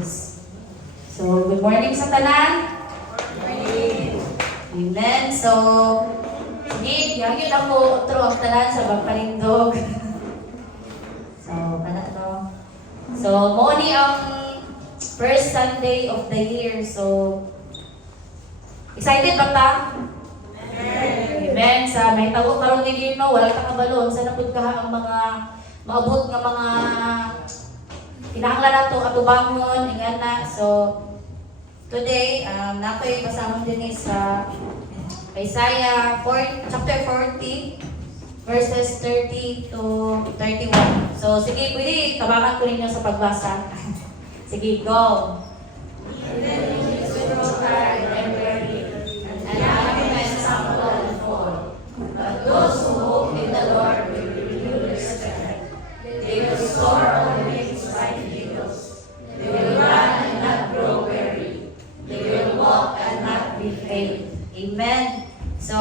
Yes. So, good morning sa tanan. Good morning. Amen. So, sige, yagin ako otro ang tanan sa Bangkalindog. So, kana no. So, mo ni ang first Sunday of the year. So, excited ba ta? Amen. Sa may tawo karon ni Dino, wala ka kabalon sa napud ka ang mga maabot nga mga kinahanglan nato atubangon ingana. So today nakoy basahon din sa Isaiah chapter 40 verses 30 to 31. So sige, pwede tabangan ko ninyo sa pagbasa. Sige, go. But those who hope in the Lord will renew their strength. They will soar on wings like eagles. They will run and not grow weary. They will walk and not be faint. Amen. So,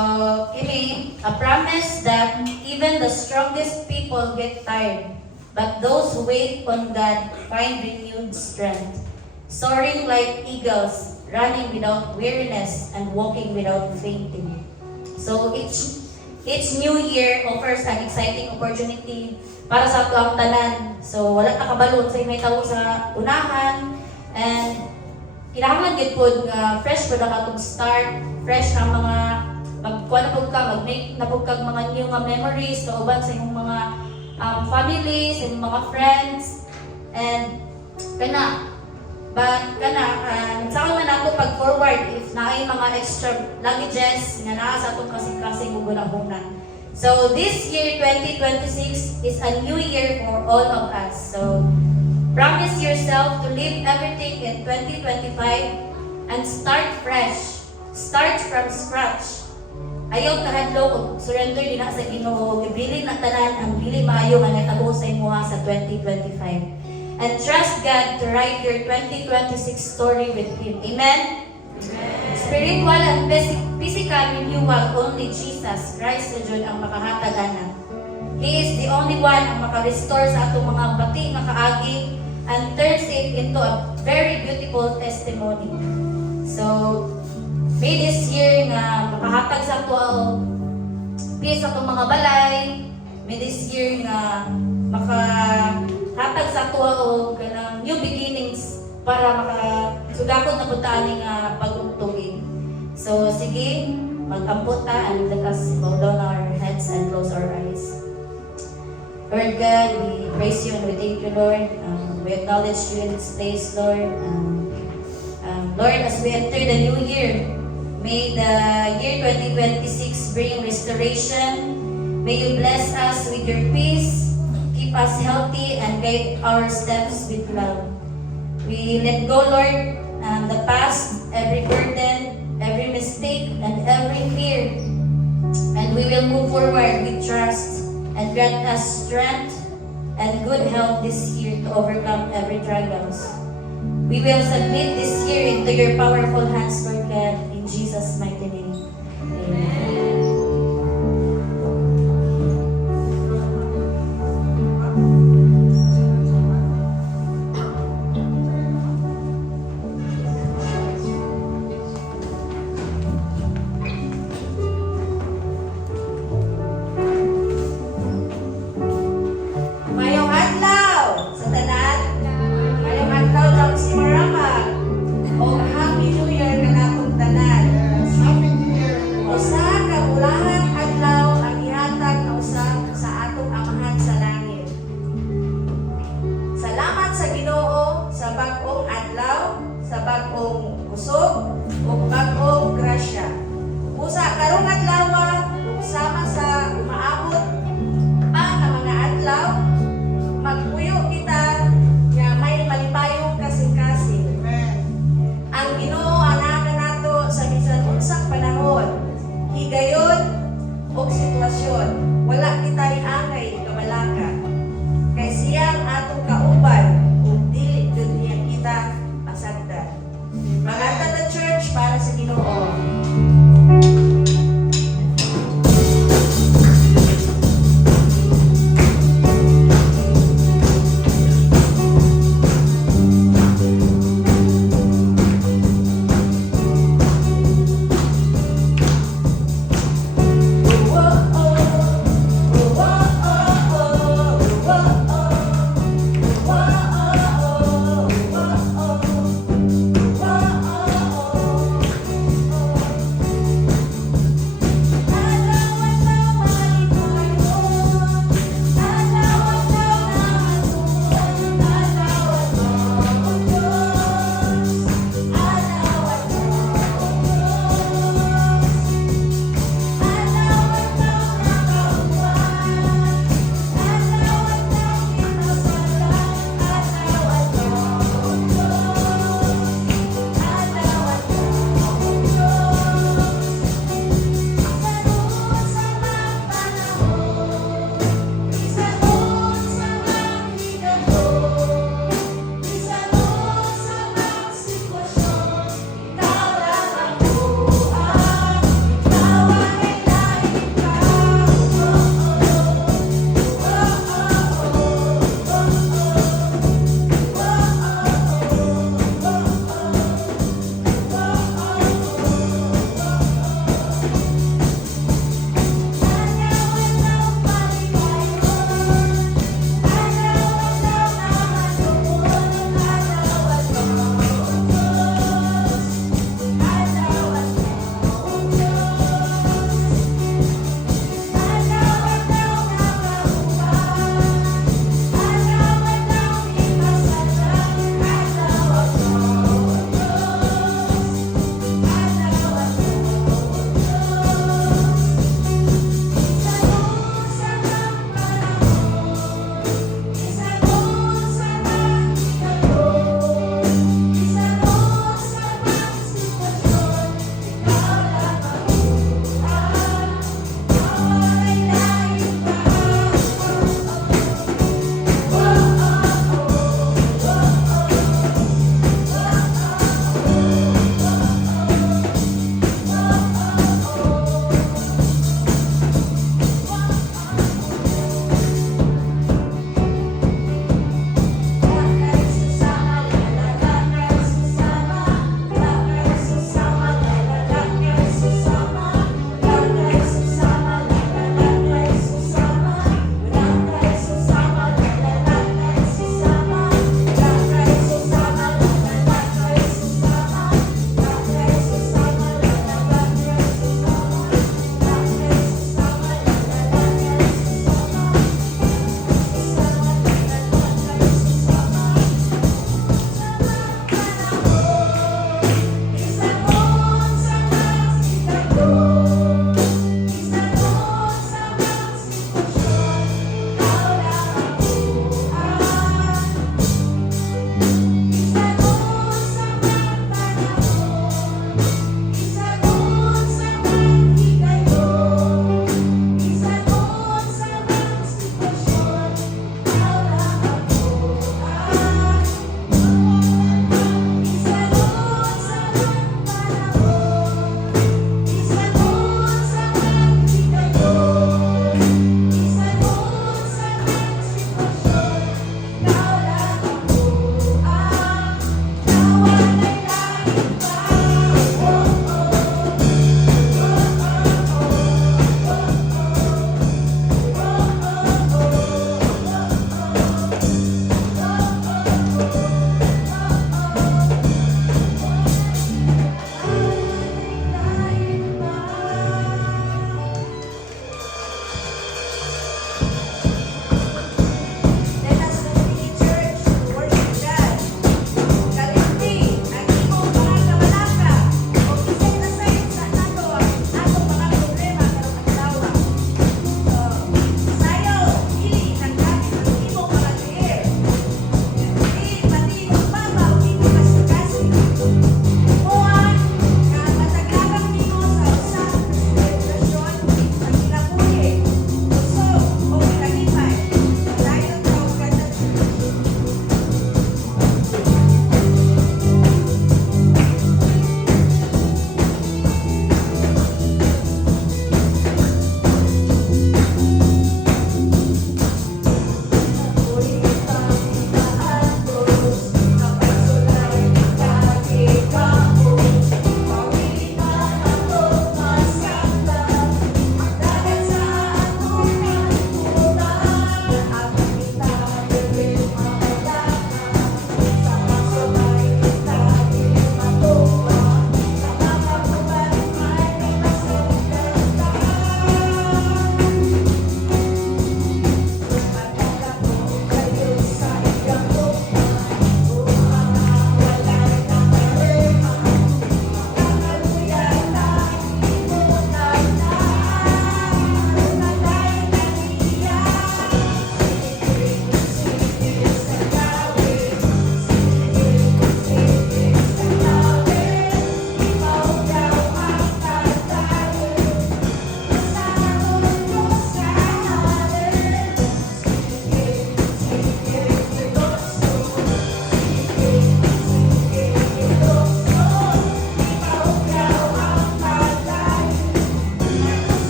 ini a promise that even the strongest people get tired, but those who wait on God find renewed strength, soaring like eagles, running without weariness and walking without fainting. So each new year offers an exciting opportunity para sa ato ang tanan. So wala ta kabalon sa may tawo sa unahan, and kinahanglan gid pod nga fresh pod ang atong start, fresh ang mga magkuha na pod ka, mag-make na pod kag mga new nga memories kauban sa imong mga families, sa imong mga friends, and saan man ako pag-forward if naay mga extra luggages nga naa sa atong kasing-kasing gugunahunan. So this year 2026 is a new year for all of us. So promise yourself to leave everything in 2025 and start fresh. Start from scratch. Ayaw kahadlok og surrender din na sa Ginoo. Ibili na tanan ang bili maayo nga natabo sa imuha sa 2025. And trust God to write your 2026 story with Him. Amen? Amen. Spiritual and physical renewal, only Jesus Christ na Diyos ang makahatag ana. He is the only one ang makarestore sa atong mga bati nga kaagi and turns it into a very beautiful testimony. So, may this year nga makahatag sa ato peace sa atong mga balay. May this year nga hatag sa tuwa o kanang new beginnings para makasudakot na puntaan nga pag-ugtugin. So sige, mag-ampot ta and let us bow down our heads and close our eyes. Lord God, we praise you and we thank you, Lord. We acknowledge you in this place, Lord. Lord, as we enter the new year, may the year 2026 bring restoration. May you bless us with your peace. Keep us healthy and guide our steps with love. We let go, Lord, the past, every burden, every mistake, and every fear. And we will move forward with trust and grant us strength and good health this year to overcome every trials. We will submit this year into your powerful hands, Lord God, in Jesus' mighty name. Amen. Happy New Year ka na kung tanan. Happy New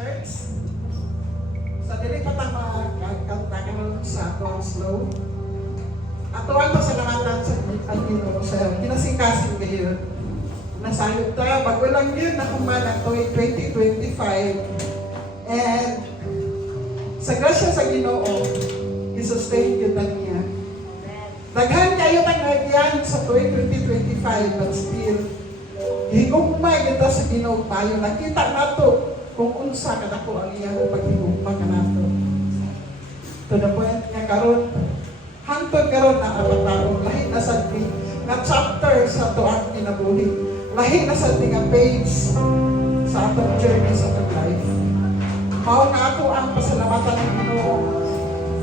church. Sa dili pa ta magkantakan sa God's law. Ato ang pasalamatan sa Ginoo sa kinasikasin ngayon. Nasayod ta, bago lang yun na kumalang 2025. And sa grasya sa Ginoo, i-sustain yun na niya. Daghan kayo tag-nagyan sa 2025, but still, higugma yun sa Ginoo tayo. Nakita nato kung unsa ka na po ang iyang paghigugma ka nato. To the point nga karon, hantod karon na abatao, lahi na sa nga chapter sa tuang kinabuhi. Lahi na sa nga page sa atong journey sa atong life. Mao nga ako ang pasalamatan ng Ginoo.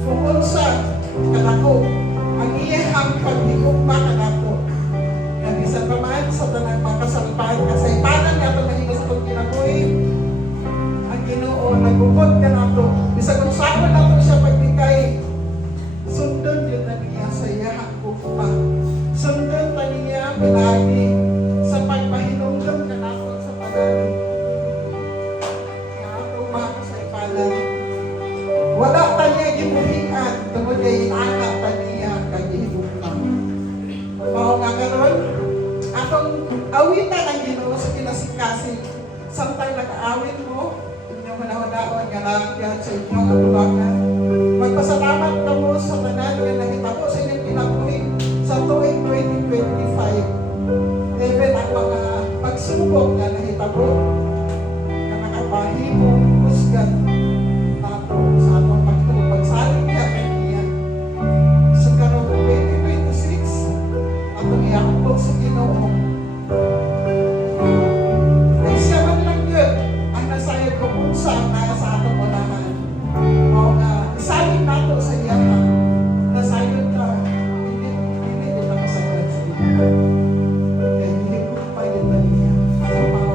Kung unsa kanako ang iyang paghigugma kanato. Nga bisan pa man sa tanang makasalpan kasi panan nga ito mahimo sa atong kinabuhi. Ang Ginoo nagukod kanato. Bisan kung saan nato siya pagbigay, sundon yun na niya sa iyang gugma. Sundon na niya pinagi sa pagpahinungdom na nato sa pangalan. Nga ako mga kasaypanan. Wala ta niya gibuhian, tungod kay anak ta niya kagihigugma. Mao nga karon, atong awitan ang Ginoo sa kinasikasin. Samtang nag-aawit mo, inyong manawadaon nga lang yan sa inyong atubangan. Magpasalamat ka mo sa tanan nga nahitabo sa inyong kinabuhi sa tuwing 2025. Even ang mga pagsubok na nahitabo na nakapahimo, husgan nato sa atong pagsalig ka kaniya. Sa karong 2026, atong iakupot sa Ginoo. Ay siya man lang yun ang nasayod ko kung saan na sa atong unahan. O nga, isalig nato sa iya na nasayod ka, hindi kita masayod sa iya. Kaya hindi ko pa yun na niya. Sa mga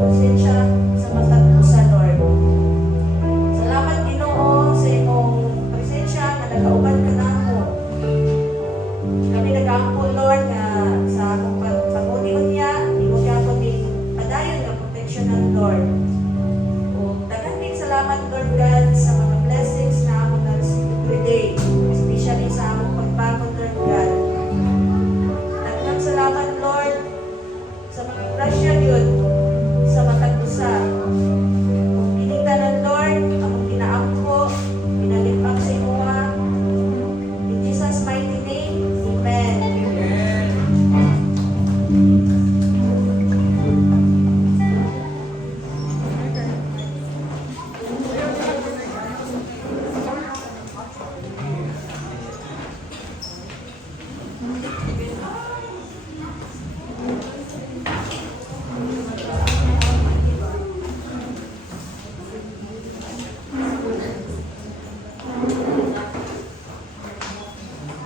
presensya sa matag usa, Lord. Salamat Ginoo sa imong presensya na nagauban ka namo. Kami nag-aampo Lord nga sa akong pagpanguni niya, imo gyapon ning padayon nga protection ng Lord. O daghang din salamat Lord God sa mga blessings na among na-receive every day, especially sa among pagpangod Lord God. Daghang salamat Lord sa mga grasya yun sa matag usa. Kung pinigdanan Lord, among ginaampo, pinalipak sa imuha. In Jesus' mighty name, Amen.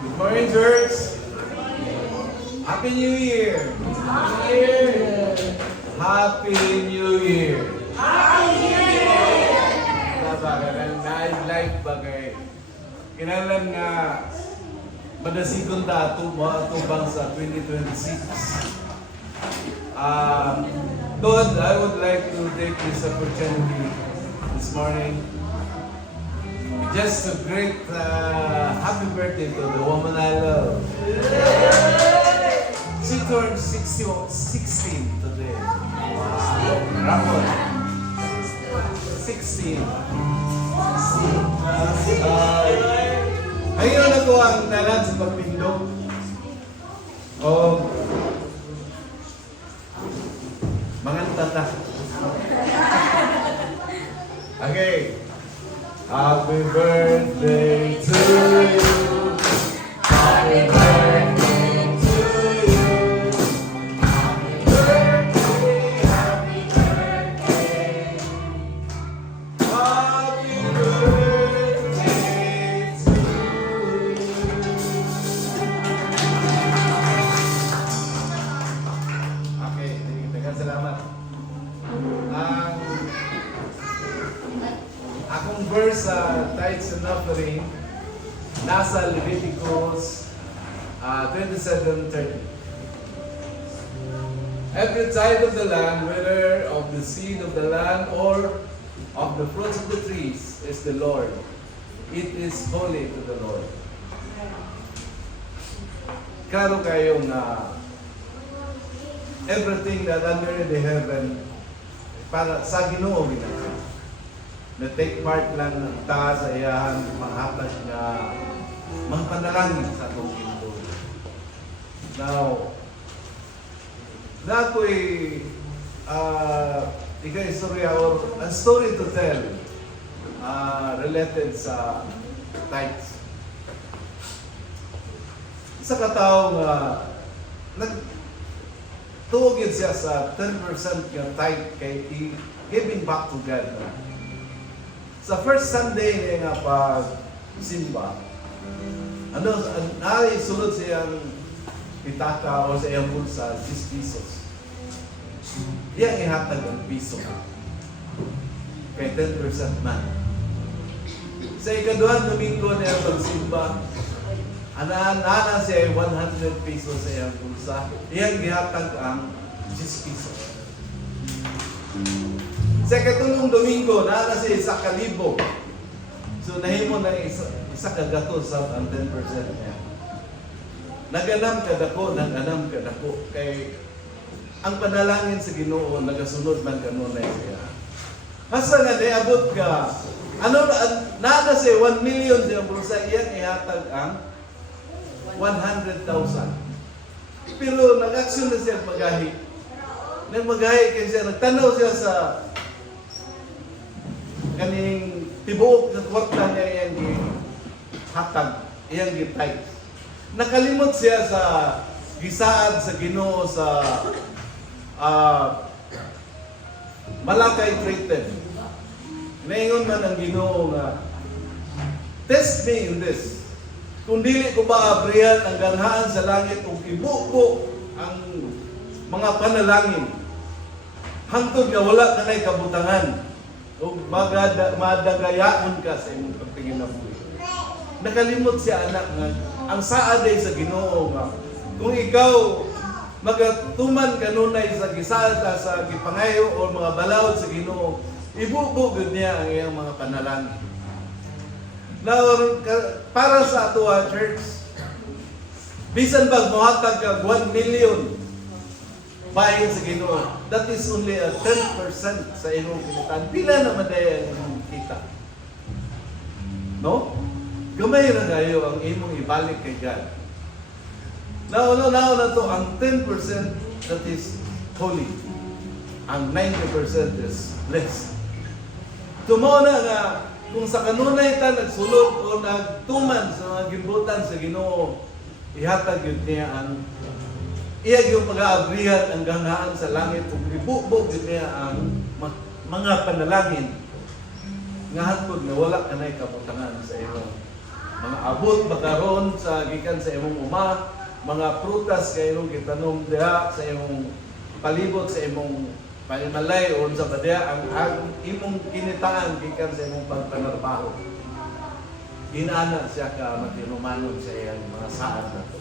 Good morning, church. Happy New Year. Happy New Year. Happy New Year. Nice life bagay. Kinalan nga madasigon ta atubang sa 2026. Lord, I would like to take this opportunity this morning just to greet happy birthday to the woman I love. She turned 16 today. Ramon. 16. Ayun na ko ang talan sa pagpindog. O mga tata. Okay. Happy birthday to you. Happy birthday to you. Happy birthday, happy birthday. Happy birthday to you. Okay, daghang salamat. Akong verse sa tithes and offering nasa Leviticus 27:30. Every tithe of the land, whether of the seed of the land or of the fruits of the trees, is the Lord. It is holy to the Lord. Klaro kayo na everything that under the heaven para sa Ginoo ginagawa. Na take part lang ng ta sa iyahan manghatag na mga panalangin sa atong Ginoo. Now, na ako'y istorya or a story to tell related sa tithes. Isa ka tao nga nagtuog yun siya sa 10% nga tithe kay giving back to God. Sa first Sunday niya nga pag-simba, sunod siyang pitaka o sa iyang bulsa, 10 pesos. Iyang ihatag ang piso. Kay 10% man. Sa ikaduhan Domingo niya pag-simba, ana siya 100 pesos sa iyang bulsa. Iyang ihatag ang 10 pesos. Sa katulong Domingo, naana siya 1,000. So, nahimo na isa kagato sa ang 10% niya. Naganam kadako, kay ang panalangin sa Ginoo nagasunod man kanon na siya. Hasta nga niabot ka, naana siya 1 million siya bulsa, iyang ihatag ang 100,000. Pero nag-aksyon na siya magahi. Nagmagahi kaya siya, nagtanaw siya sa kaning tibuok na kwarta niya iyang hatag, iyang gitay. Nakalimot siya sa gisaad sa Ginoo sa Malakay 3:10. Naingon man ang Ginoo nga, test me in this. Kung dili ko ba abrihan ang ganghaan sa langit o ibuko ang mga panalangin. hangtod nga wala ka na'y kabutangan o madagayaon ka sa imong pagtingin na buhay. Nakalimot siya anak nga ang saaday sa Ginoo nga kung ikaw magatuman kanunay sa gisada sa gipangayo o mga balawod sa Ginoo, ibubo gud niya ang iyang mga panalangin. Now, para sa ato church, bisan bag mohatag ka 1 million bahin sa Ginoo, that is only a 10% sa imong kinitaan. Pila naman daya ang imong kita. No? Gamay na kayo ang imong ibalik kay God. Now na to, ang 10% that is holy. Ang 90% is blessed. Tumo na nga, kung sa kanunay ta nagsulod o nagtuman sa mga gibutan sa Ginoo, ihatag yun niya ang iyag yung pag-aabrihan ang ganghaan sa langit ug ibubog yun niya ang mga panalangin nga hatod na wala ka na'y kabutangan sa imong mga abot makaron sa gikan sa imong uma, mga prutas kay imong gitanom diha sa imong palibot sa imong palimalay o sa badya ang imong kinitaan gikan sa imong pagpanarbaho. Inana siya ka matinumanon sa iyang mga saad na to.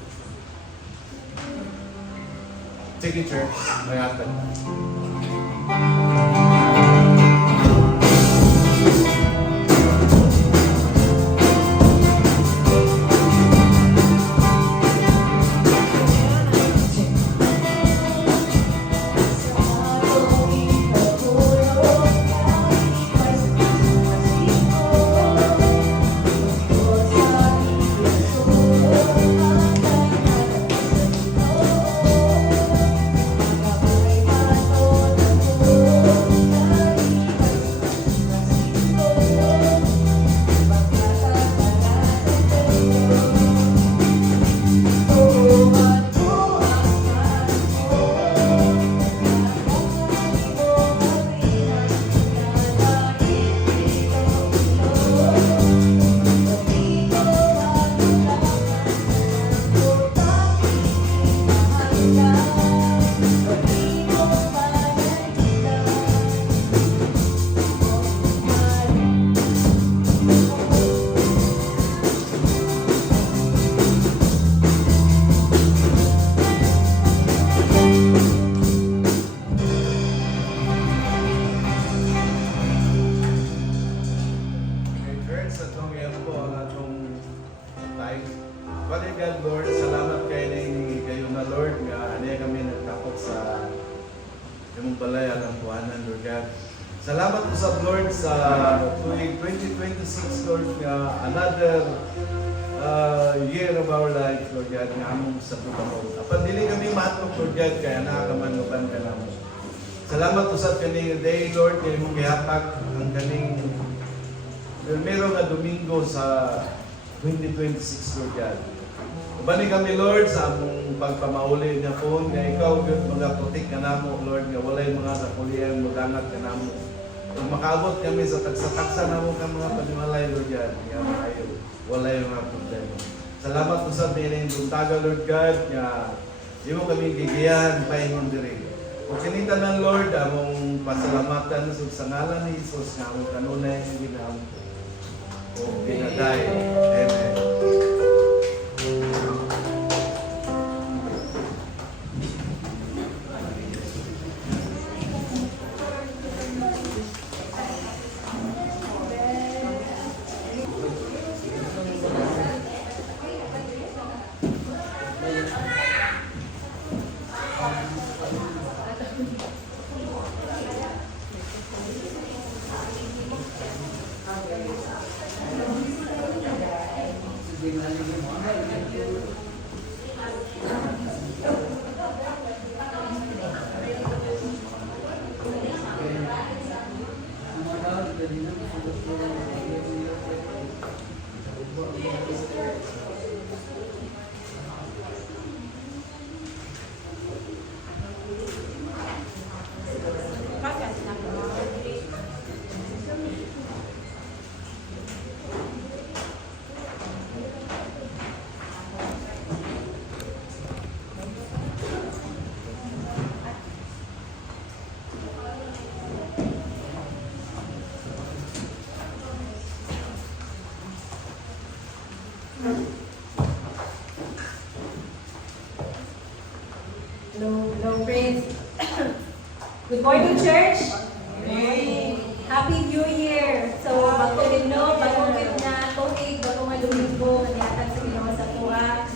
Sige church, mayatag na. Father God, Lord, salamat kayo na Lord, nga aniya kami nagtapos sa imong balay ang tuhanan, Lord God. Salamat po sa Lord sa tuwing 2026, Lord, nga another year of our life, Lord God, nga among sa tutamo. Apan dili kami matlog, Lord God, kaya nakakamanuban ka naman. Salamat po sa kaning day, Lord, kaya imong gihatag ang kaning meron nga Domingo sa 2026, Lord God. Bani kami, Lord, sa among pagpamauli niya po, nga ikaw, God, magaputik ka namo, Lord, nga walay mga nakuliang mudangat ka namo. Kung makaabot kami sa tagsa-taksa namo ka mga panimalay, Lord God, nga maayo, walay mga problema. Salamat po sa bining buntaga, Lord God, nga di mo kami gigiyan, paingon diri. Kung kinita ng Lord, among pasalamatan sa ngalan ni Jesus, nga among kanunay, hindi na o pinaday. Amen. morning, church. Happy New Year. So, bago gino, bago gid na tuig, bago nga Domingo, nanihatag sa Ginoo sa tuwa.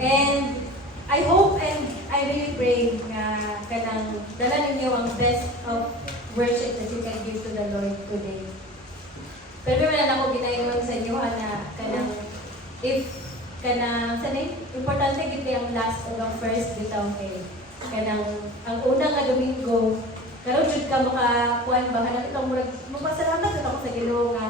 And I hope and I really pray na kanang dala ninyo ang best of worship that you can give to the Lord today. Pero wala na ako ginayron sa inyo na kanang if kanang sanay importante gid ang last o ang first bitaw kay kanang ang una nga Domingo karon jud ka makakuan ba kanang itong murag magpasalamat jud ako sa Ginoo nga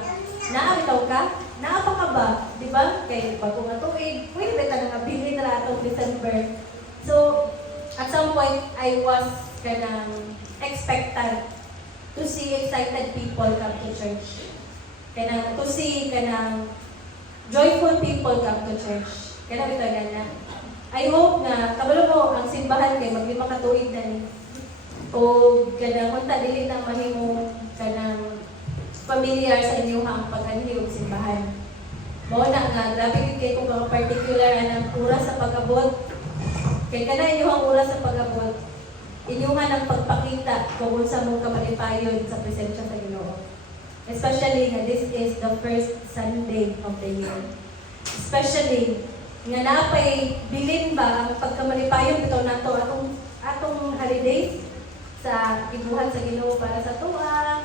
naa bitaw ka naa pa ka ba di ba kay bago nga tuig pwede ba ta nga bilin na atong December. So at some point I was kanang expectant to see excited people come to church. Kanang to see kanang joyful people come to church. Kanang bitaw na I hope na kabalo mo ang simbahan kay maglima ka tuig na ni. O kanang unta dili na mahimo kanang familiar sa inyo ang pag-anhi og simbahan. Mao na nga grabe gid kay kung mga particular anang oras sa pag-abot. Kay kana inyo ang oras sa pag-abot. Inyo nga nang pagpakita kung unsa mo ka malipayon sa presensya sa Ginoo. Especially nga this is the first Sunday of the year. Especially nga napay bilin ba ang pagkamalipayon bitaw nato atong holidays sa gibuhat sa Ginoo para sa tuwa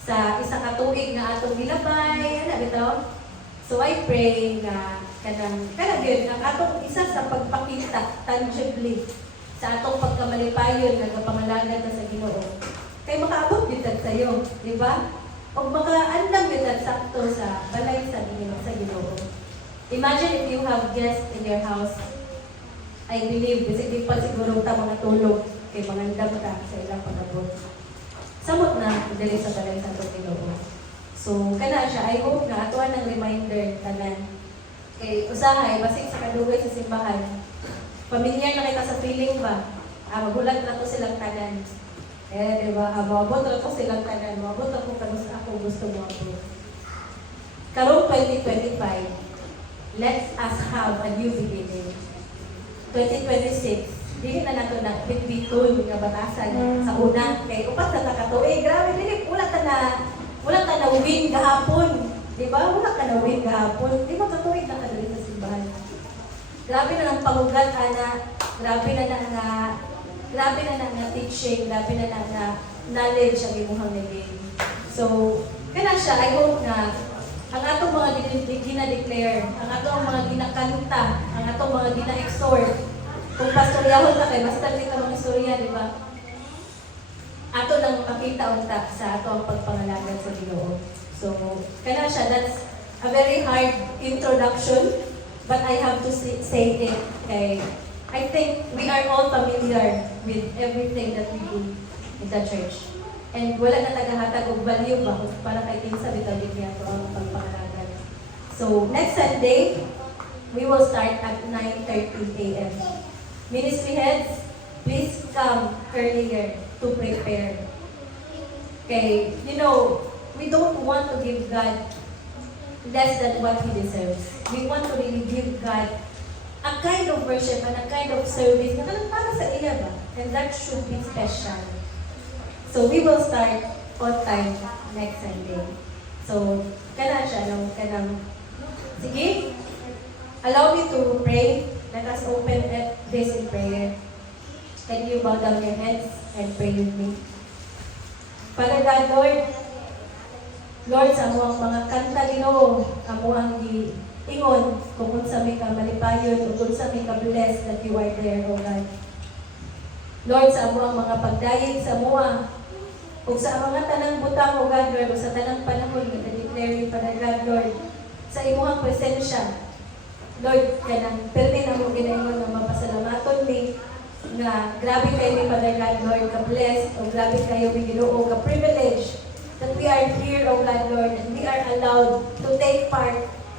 sa isa ka tuig nga atong gilabay ana bitaw. So I pray nga kanang gyud ang atong isa sa pagpakita tangibly sa atong pagkamalipayon nga kapangalagan sa Ginoo kay makaabot gid sayo, di ba? O makaandam gid sakto sa balay sa Ginoo. Imagine if you have guests in your house. I believe, di pa siguro ta mga tulog kay mangandam ka sa ilang pag-abot. Samot na dili sa balay sa Ginoo. So, kana siya, I hope na atuan ng reminder tanan. Kay usahay, basig sa kadugay sa simbahan. Pamilyar na kita sa feeling ba? Magulat na to silang tanan. Di ba? Maabot na to silang tanan. Maabot ako ako gusto mo ako. Karong 2025, let's us have a new beginning. 2026, dili na nato na bitbiton nga batasan sa una kay upat na takatuig. Grabe dili wala ta na win gahapon. Di ba? Wala ka na win gahapon. Di ba katuig na kadali sa simbahan. Grabe na ng pangugat ana, grabe na nga teaching, grabe na nga knowledge ang imuhang naging. So, kana siya, I hope na ang atong mga gina-declare, ang atong mga ginakanta, ang atong mga gina-exhort, kung pastoryahon na kayo, basta dito mga istorya, di ba? Ato nang makita unta sa ato ang pagpangalagan sa Ginoo. So, kana siya, that's a very hard introduction, but I have to say it kay I think we are all familiar with everything that we do in the church. And wala na tagahatag og value ba para kay kinsa bitaw niya to ang pagpangalagan. So next Sunday, we will start at 9:30 a.m. Ministry heads, please come earlier to prepare. Okay, we don't want to give God less than what He deserves. We want to really give God a kind of worship and a kind of service na para sa iya ba? And that should be special. So we will start on time next Sunday. So, kana siya, sige, allow me to pray. Let us open this in prayer. Can you bow down your heads and pray with me? Father God, Lord, sa amuang mga kanta Ginoo, amuang ingon kung unsa may ka malipayon o kung unsa may ka blessed that you are there, O God. Lord, sa amuang mga pagdayin sa mua, kung sa mga tanang butang, O God, Lord, o sa tanang panahon, na-declare ni Father God, Lord, sa imuhang presensya, Lord, kanang permi na mo ginaingon na mapasalamaton ni nga grabe kayo ni Father God, Lord, ka-blessed, o grabe kayo ni Ginoo, ka-privilege that we are here, O God, Lord, and we are allowed to take part,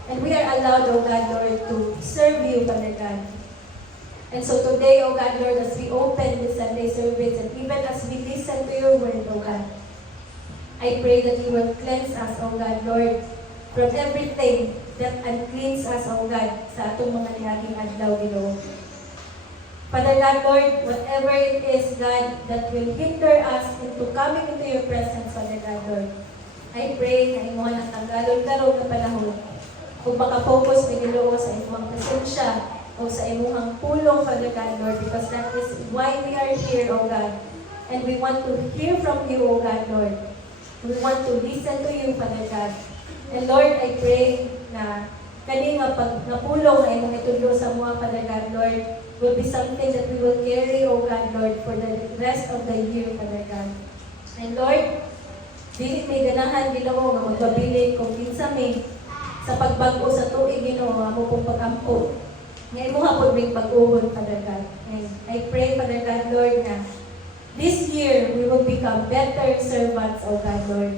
and we are allowed, O God, Lord, to serve you, Father God. And so today, O God, Lord, as we open this Sunday service, and even as we listen to your word, O God, I pray that you will cleanse us, O God, Lord, from everything that uncleans us, O God, sa atong mga nihaging adlaw, Ginoo. Father God, Lord, whatever it is, God, that will hinder us into coming into your presence, Father God, Lord, I pray na imo ang tanggalon karong nga panahon. Kung maka-focus ni Ginoo sa imong presensya o sa imong pulong, Father God, Lord, because that is why we are here, O God. And we want to hear from you, O God, Lord. We want to listen to you, Father God. And Lord, I pray na kani nga pag napulong na imong itudlo sa mga, Father God, Lord, will be something that we will carry, O God, Lord, for the rest of the year, Father God. And Lord, dili may ganahan Ginoo nga magbabilin kung kinsa may sa pagbago sa tuig, Ginoo, nga mo pong pag-ampo. Nga imo hapon may pag-uhon, Father God. And I pray, Father God, Lord, na this year we will become better servants, O God, Lord.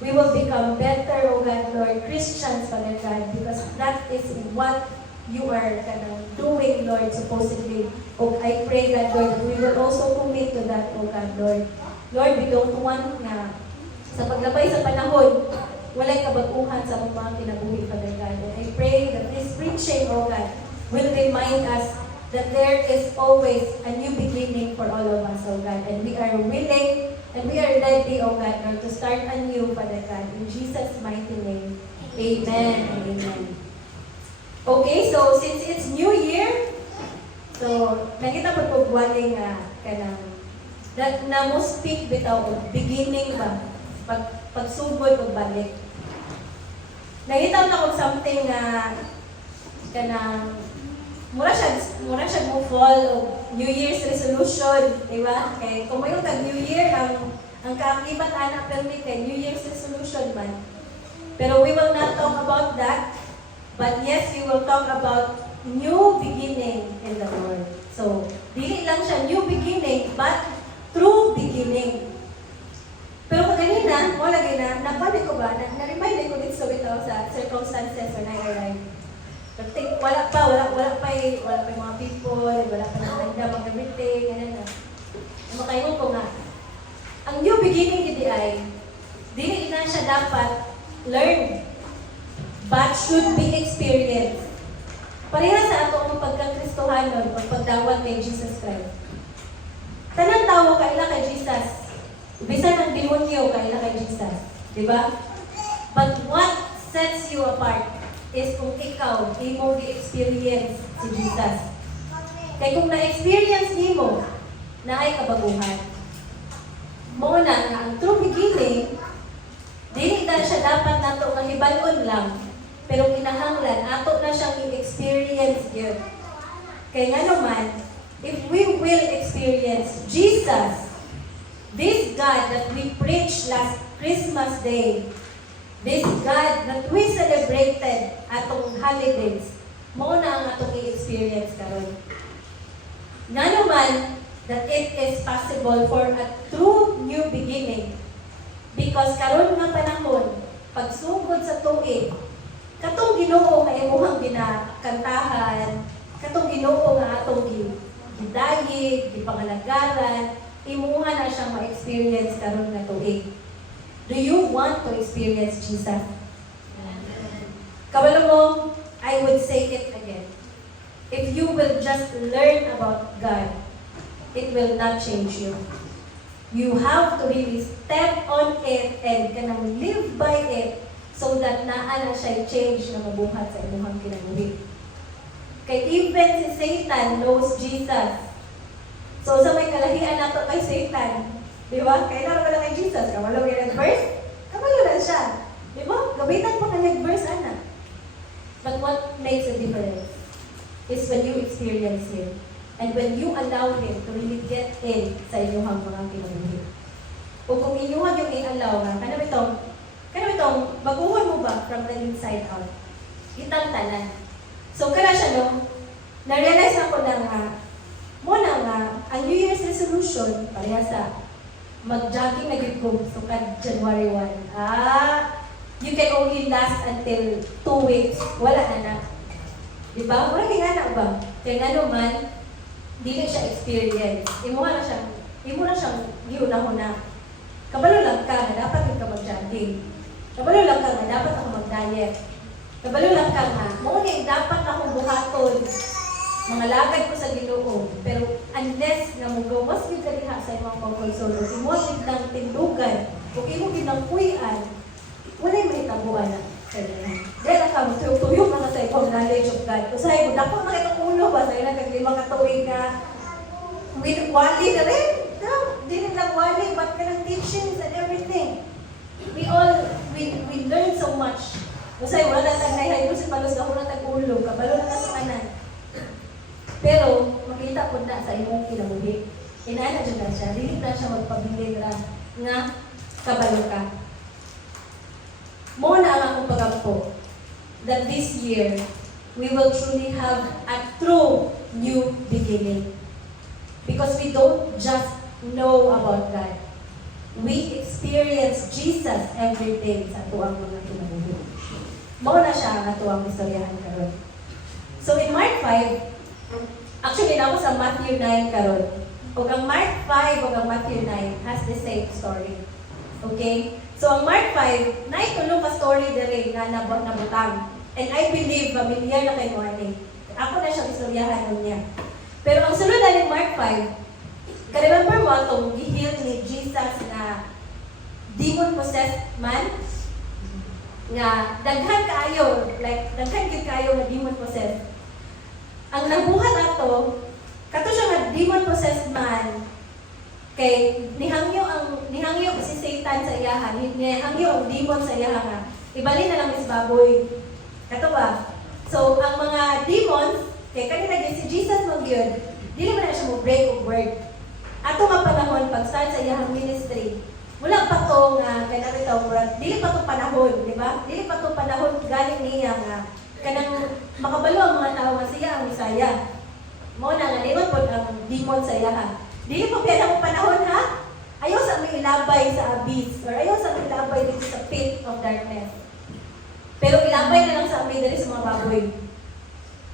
We will become better, O God, Lord, Christians, Father God, because that is what you are doing, Lord, supposedly. O I pray, God, Lord, that we will also commit to that, O God, Lord. Lord, we don't want na sa paglabay sa panahon, walay kabaguhan sa mga kinabuhi, Father God. And I pray that this preaching, O God, will remind us that there is always a new beginning for all of us, O God. And we are willing and we are ready, O God, Lord, to start anew, Father God. In Jesus' mighty name, amen and amen. Okay, so since it's New Year, so nakita po po buwaling kanang that na mo speak bitaw o beginning ba pagsugod o balik. Nakita na ko something na kanang mura siya mo fall o New Year's resolution, di ba? Kay kung mayroon tag New Year, ang kaakibat anak permit kay New Year's resolution man. Pero we will not talk about that. But yes, we will talk about new beginning in the Lord. So, dili lang siya new beginning, but true beginning. Pero kanina, mo lagi na, napali ko ba, na-remind ko dito sa circumstances when I arrived. But wala pa yung mga people, wala pa ng handa, mga everything, ganyan na. Makaingon ko nga, ang new beginning dili na siya dapat learn, but should be experienced. Pareha sa ato ang pagkakristohanon, pagpagdawat kay Jesus Christ. Tanang tao kaila kay Jesus. Bisan ang demonyo kaila kay Jesus. Diba? But what sets you apart is kung ikaw, imo gi-experience si Jesus. Kaya kung na-experience mo, na ay kabaguhan. Muna nga, ang true beginning, dili na siya dapat nato nga hibalon lang, pero kinahanglan, ato na siyang i-experience yun. Kaya nga naman, if we will experience Jesus, this God that we preached last Christmas Day, this God that we celebrated atong holidays, mao na ang atong i-experience karon. Nga naman, that it is possible for a true new beginning. Because karon nga panahon, pagsugod sa tuig, katong Ginoo nga imuhang ginakantahan, katong Ginoo nga atong gidayig, gipangalagaran, imuha na siyang ma-experience karon nga tuig. Do you want to experience Jesus? Kabalo mo, I would say it again. If you will just learn about God, it will not change you. You have to really step on it and kanang live by it so that naa na siya change na mabuhat sa inyong kinabuhi. Kay even si Satan knows Jesus. So sa may kalahian nato kay Satan, di ba? Kailan ba na kay Jesus? Kamalo yung verse? Kamalo na siya. Di ba? Gabitan pa ka nag-verse, anak. But what makes a difference is when you experience Him and when you allow Him to really get in sa inyong mga kinabuhi. O kung inyong yung i-allow nga, kanam itong baguhan mo ba from the inside out? Itang tanan. So kana siya no, na-realize ako na nga, muna nga, ang New Year's resolution, pareha sa mag-jogging na yun ko, so January 1. You can only last until 2 weeks. Wala na. Diba? Wala kaya na ba? Kaya nga naman, di na siya experience. Imo na siyang giuna-huna. Kabalo lang ka na dapat ka mag-jogging. Kabalo lang ka na dapat ako mag-diet. Kabalo lang ka na, dapat akong buhaton mga lagad ko sa Ginoo. Pero unless nga mo gawas gyud ka diha sa imong pagkonsulo, imo gid lang tindugan, ug imo gid lang kuy-an, walay mahitabuan na. Dahil ka mo tuyok na sa imong knowledge of God. Usahay mo, dapat makita ulo ba sa ilang kag-lima ka tuig na with wali na rin? No, di lang wali, but ka ng teachings and everything. We learn so much. Usahay, wala na tagnay doon si Palos, ako na tag-ulo, kabalo na sa kanan. Pero, makita po na sa imong kinabuhi. Inaana dyan na siya, dili na siya magpabilin ra nga kabalo ka. Mo na ang akong pagampo that this year, we will truly have a true new beginning. Because we don't just know about God. We experience Jesus every day sa tuwang mga kinabuhi. Mo na siya ang tuwang istoryahan karon. So in Mark 5, actually na ako sa Matthew 9 karon. Ug ang Mark 5 ug ang Matthew 9 has the same story. Okay? So ang Mark 5, naitulo ka story diri nga nabutang. And I believe familiar na kay Morning. Ako na siya istoryahan niya. Pero ang sunod na ni Mark 5, ka-remember mo itong gihil ni Jesus na demon-possessed man? Nga daghan kaayo, like daghan gid kaayo nga demon-possessed. Ang nabuhat ato, kato siya nga demon-possessed man, kay nihangyo si Satan sa iyahan, nihangyo ang demon sa iyahan nga. Ibalin na lang is baboy. Kato ba? So ang mga demons, kay kanina gyud si Jesus mag yun, dili man na siya mo break of word. Ato nga panahon pag start sa iyang ministry, wala pa to nga kanang bitaw murag dili pa to panahon, di ba? Dili pa to panahon galing niya nga kanang makabalo ang mga tao nga siya ang Misaya. Mao na nga limot pod ang demon sa iya ha. Dili pa ang panahon ha. Ayaw sa may ilabay sa abyss or ayaw sa may ilabay dito sa pit of darkness. Pero ilabay na lang sa amin diri sa mga baboy.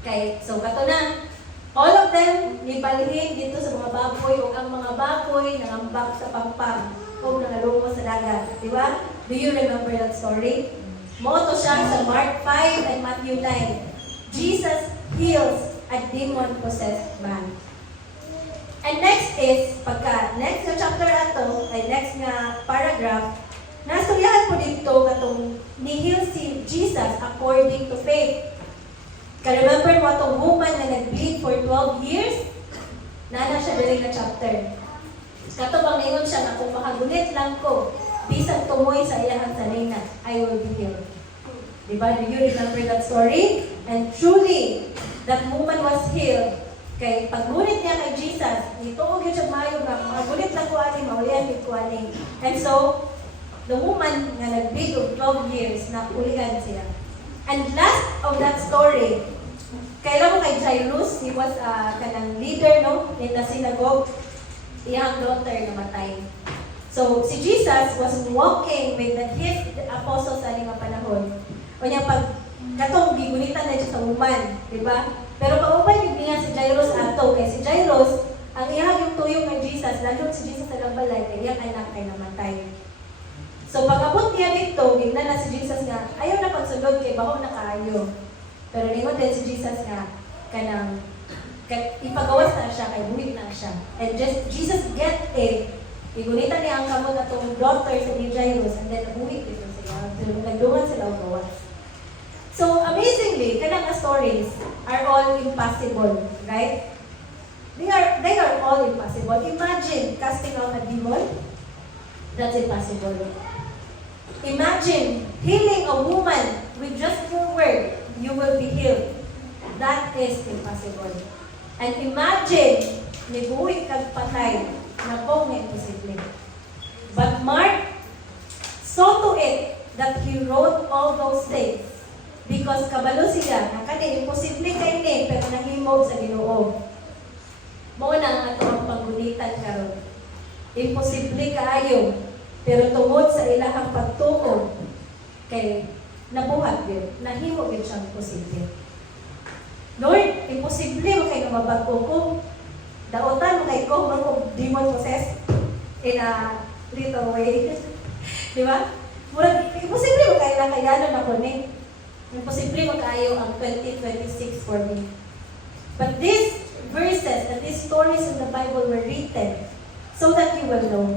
Okay, so kato na. All of them nibalhin dito sa mga baboy o ang mga baboy nangambak sa pampang o nangalungo sa dagat. Di ba? Do you remember that story? Moto siya sa Mark 5 and Matthew 9. Jesus heals a demon-possessed man. And next is, next na chapter ato, ay next nga paragraph, nastoryahan po dito katong ni-heal si Jesus according to faith. Ka-remember mo itong woman na nag-bleed for 12 years? Nana siya dali na chapter. Kato bang ngayon siya na kung makagunit lang ko, bisan tumoy sa iyahang sanina, I will be healed. Diba? Do you remember that story? And truly, that woman was healed. Kay paggunit niya kay Jesus, ituog yun siya mayo nga, makagunit lang ko ani, maulian ko ani. And so, the woman na nag-bleed of 12 years, nakulian siya. And last of that story, kailan mo kay Jairus, he was kanang leader no in the synagogue, iyang daughter namatay. So si Jesus was walking with his apostles sa nga panahon. O niya pag katong gigunitan na siya sa woman, di ba? Pero paubay yung niya si Jairus ato, kay si Jairus, ang iyang yung tuyong ng Jesus, lalo si Jesus sa lambalay, kay iyang anak ay namatay. So pag-abot niya dito, gignan na si Jesus nga, ayaw na pagsunod kay baho na kaayo. Pero ningon din si Jesus nga, kanang ipagawas na siya, kay buhit na siya. And just Jesus get it. Igunitan niya ang kamot atong daughter sa ni Jairus, and then buhit dito sila. Nagdungan sila ang gawas. So amazingly, kanang stories are all impossible, right? They are all impossible. Imagine casting out a demon. That's impossible. Imagine healing a woman with just your word, you will be healed. That is impossible. And imagine, nibuhi kag patay, na po nga imposible. But Mark saw to it that he wrote all those things because kabalo siya, na kani imposible kay ni, pero nahimog sa Ginoo. Mao na ang ato ang pangunitan karon. Imposible kaayo, pero tungod sa ilahang pagtuo, kay nabuhat yun, nahimo yun siyang posible. Lord, imposible mo kayo mabago ko. Daotan mo kayo ko, mga demon possessed in a little way. Di ba? Murag, imposible mo kayo na kayanon ako ni. Imposible mo kayo ang 2026 for me. But these verses and these stories in the Bible were written so that you will know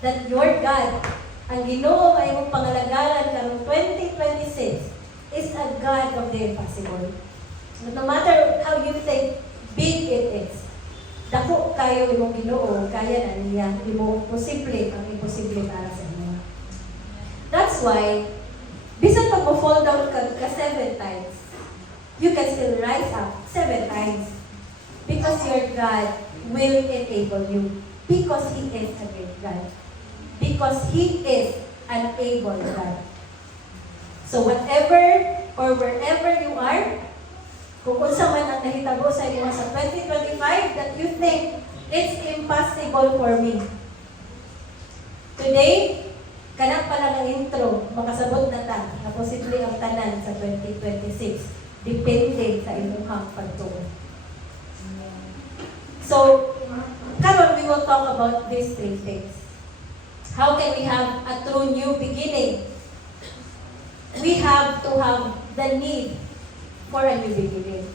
that your God, ang Ginoo ay mong pangalagaran karong 2026, is a God of the impossible. No matter how you think big it is, dako kayo imong Ginoo, kaya na niya imong posible ang imposible para sa inyo. That's why, bisan pag mo fall down ka 7 times, you can still rise up 7 times. Because your God will enable you. Because He is a great God. Because He is an able God. So whatever or wherever you are, kung unsa man ang nahitabo sa inyo sa 2025 that you think it's impossible for me. Today, kanang pa lang ang intro, makasabot na ta na posible ang tanan sa 2026. Depende sa inyong pagtuon. So, karon we will talk about these 3 things. How can we have a true new beginning? We have to have the need for a new beginning.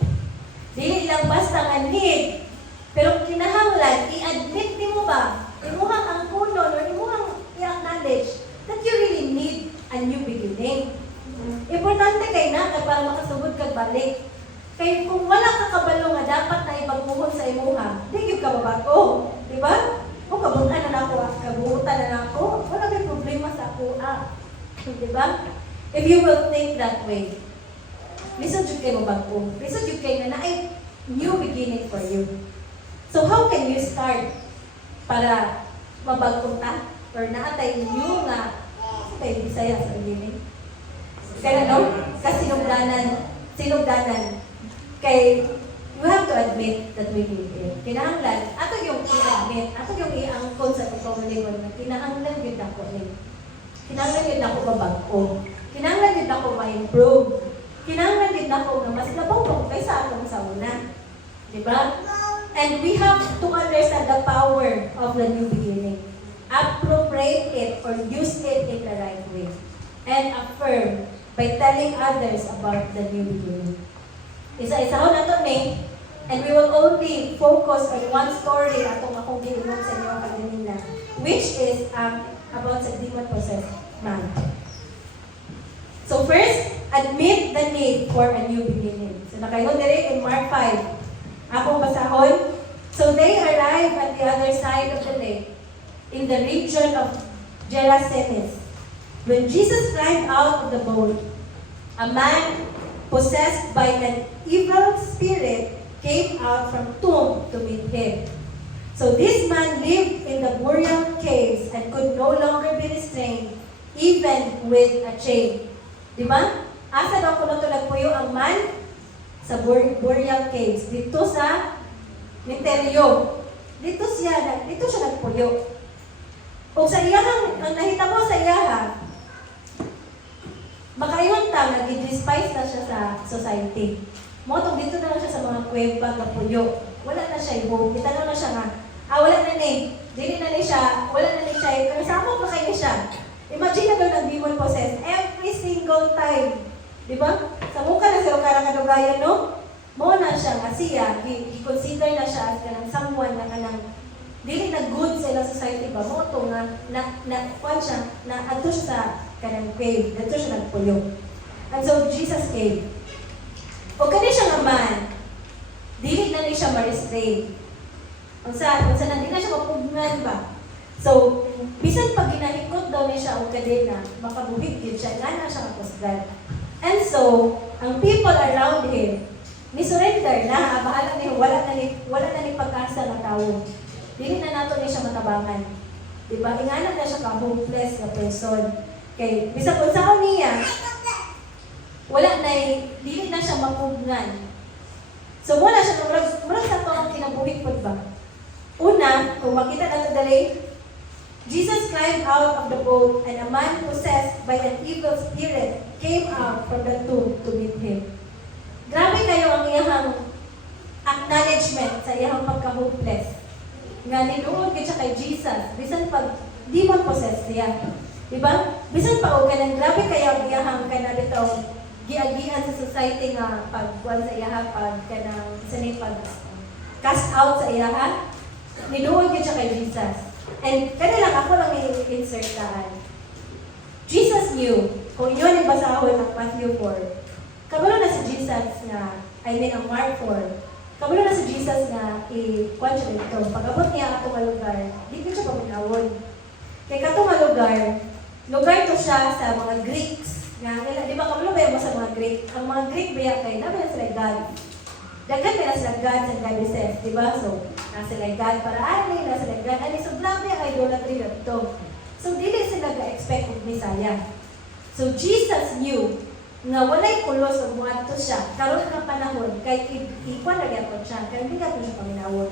Dili lang basta nga need, pero kinahanglan, i-admit ni mo ba, imuhang ang kuno, or imuhang i-acknowledge that you really need a new beginning. Importante kay na para makasugod kag balik. Kaya kung wala ka kabalo nga dapat na ibaguhon sa imuha, di gyud ka mabago, di ba? O kabutan na nako, kabutan na nako, wala may problema sa ako, di ba? If you will think that way, lisod jud kay mabago, lisod jud kay na ay new beginning for you. So how can you start para mabagong ta or naatay new nga kay Bisaya sa beginning? Kaya no, sinugdanan. Kay, we have to admit that we need it. Kinahanglan, ato yung i-admit, ato yung i-angkon sa pagkamulingon na kinahanglan yun ako eh. Kinahanglan yun ako mabago. Kinahanglan yun ako ma-improve. Kinahanglan yun ako na mas labong kaysa atong sa una. Diba? And we have to understand the power of the new beginning. Appropriate it or use it in the right way. And affirm by telling others about the new beginning. Isa-isahon na ito ni, and we will only focus on one story atong akong giinom sa inyo kanina, which is about sa demon-possessed man. So first, admit the need for a new beginning. So nakayon dire in Mark 5. Akong basahon. So they arrived at the other side of the lake, in the region of Gerasenes. When Jesus climbed out of the boat, a man possessed by an evil spirit came out from tomb to meet him. So this man lived in the burial caves and could no longer be restrained, even with a chain. Diba? Asa daw ko nato nagpuyo ang man? Sa burial caves. Dito sa Minterio. Dito siya nagpuyo. O sa iyahang, ang nahitabo sa iyaha, makayon ta, nag-despise na siya sa society. Motong dito na lang siya sa mga kuweba na puyo. Wala na siya ibo. Kita na siya nga, wala na ni. Dili na ni siya, wala na ni siya. Pero sama pa kayo siya. Imagine na doon ang demon possessed every single time. Diba? Sa mukha na siya karang kadugayan, no? Mo na siya nga siya, i-consider na siya as kanang someone na kanang dili na good sa ilang society ba? Mo ito nga, kwan siya, na ato siya sa kanang cave, dito siya nagpuyo. And so, Jesus came. O kani siya nga man, dili na ni siya ma-restrain. Ang sa na, di na siya mapugnan ba? So, bisan pag ginahikot daw ni siya o kadena, makabuhig din siya, nga na siya kapusgan. And so, ang people around him, ni surrender na, bahala ni wala na ni pag-asa na tao. Dili na nato ni siya matabangan. Diba? Ingana na siya ka-hopeless na person. Kay, bisag unsa niya, wala na, dili na siya mapugnan. So, wala siya, murag sa to ang kinabuhit po ba? Una, kung makita natin dali, Jesus climbed out of the boat and a man possessed by an evil spirit came out from the tomb to meet him. Grabe kayo ang iyahang acknowledgement sa iyahang pagka-hopeless. Nga ninuod ka siya kay Jesus, bisan pag demon possessed siya. Diba? Bisan pa o ganang grabe kayo ang iyahang kanalitaw giagian sa society nga pagkuan sa iyaha pag kanang sanay pag cast out sa iyaha niduol gyud siya kay Jesus. And kanila ako lang i-insert daan. Jesus knew kung inyo ni basahon ang Matthew 4. Kabalo na si Jesus nga ang Mark 4. Kabalo na si Jesus nga i-kuan siya dito. Pag-abot niya ato nga lugar, di ko siya paminawon. Kay katong nga lugar to siya sa mga Greeks. Nga, di ba kabalo ba yung sa mga Greek? Ang mga Greek ba kay namin na sila God. Dagan na sila God sa goddesses, di ba? So, na sila God para ani, na sila God ani. So, grabe ang idolatry na ito. So, dili sila ga-expect of Messiah. So, Jesus knew nga walay kulos o muadto siya. Karon nga panahon, kay ikuan na gyapon siya, kay hindi gyapon siya paminawon.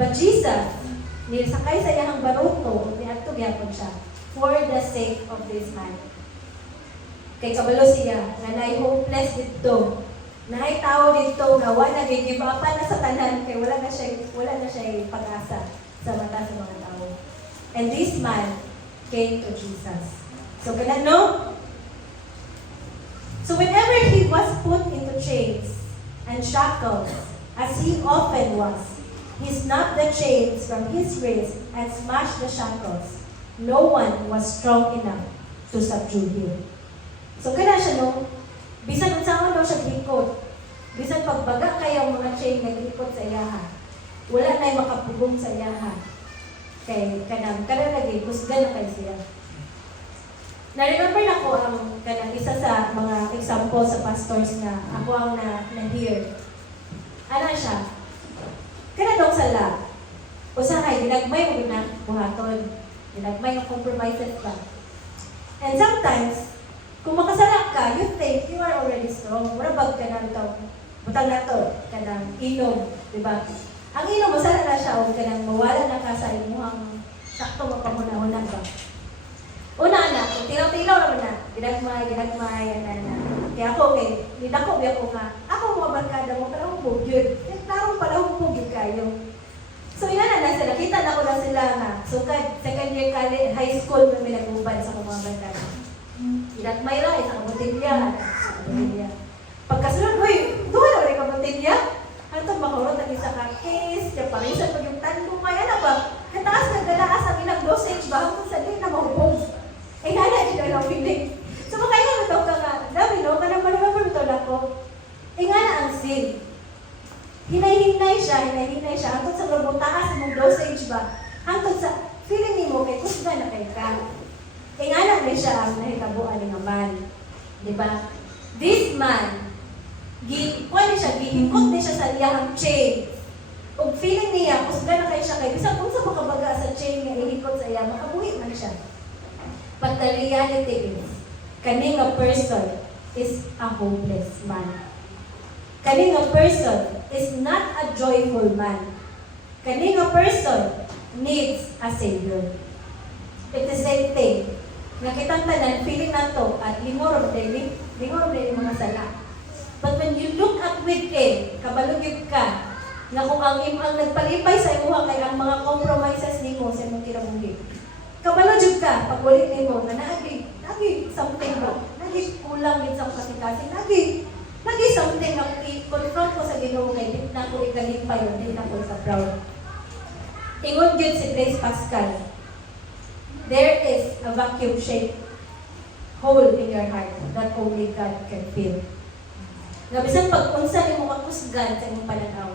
But Jesus, nisakay sa iyang baruto, niadto gyapon siya for the sake of this man. Kay kabalo siya, nga naay hopeless dito. Naay tao dito nga wala give up na sa tanan kay wala na siya pag-asa sa mata sa mga tao. And this man came to Jesus. So no? So whenever he was put into chains and shackles, as he often was, he snapped the chains from his wrists and smashed the shackles. No one was strong enough to subdue him. So kaya siya no, bisan unsaon daw siya gikot, bisan pagbaga kay ang mga chain nga gikot sa iyaha, wala na makapugong sa iyaha. Kay kanang lagi kusgan na kay siya. Na-remember na ko ang kanang isa sa mga example sa pastors na ako ang na-hear. Ano siya? Kana daw sa lab. Usahay, dinagmay mo na buhaton. Dinagmay ang compromises ka. And sometimes, kung makasalak ka, you think you are already strong. Murabag ka na ito. Butang na ito. Kanang inom. Diba? Ang inom, masala na siya o kanang mawala na ka sa imuhang sakto mapamunahunag ba? Una na, tilaw-tilaw naman na. Ginagmay, na. Kaya ako, nidako biya ko nga, ako mga barkada mo, pero ako yun. Tarong pala ako pugid kayo. So, yun na sila. Kita na ko na sila nga. So, second year college, high school, may nag-uban sa mga barkada. Ginagmay lang, isang botilya. Pagkasunod, doon na rin ka botilya. Ano ito, makurot ang isa ka case, kaya parisan pag yung tanong, kaya na ba? Kataas na dalaas ang ilang dosage ba? Kung sa din na mahubog. Eh, nana, di na lang pinig. So, makaya ito ka nga, dami no, kanang malibang ito na ko. Eh, nga na ang sin. Hinay-hinay siya. Hantod sa globong taas mong dosage ba? Hantod sa, feeling mo, kay kusga na kay ka. Eh, nga na siya ang nahitabuan ni naman. Diba? This man, gihingkot din siya sa iyang chain. Kung feeling niya, kusga na kayo siya kay, bisa kung sa makabaga sa chain nga ihingkot sa iya, makabuhi man siya. But the reality is, kaning a person is a hopeless man. Kaning a person is not a joyful man. Kaning a person needs a savior. It is the same thing. Nakitang tanan, feeling na to, at lingoro din mga sala. But when you look at within, kabalugid ka, na kung ang nagpalipay sa imuha kay ang mga compromises nimo sa imong kinabuhi. Kabalugid ka, pag ulit nimo, na nagi something ba? Nagi kulang din sa kasikasin, nagi something na i-confront ko sa Ginoo kay di na ko ikalimpay yun, di na ko sa proud. Ingon gyud si Blaise Pascal, there is a vacuum-shaped hole in your heart that only God can fill. Nga bisan pag-unsa nimo ka kusgan sa imong pananaw.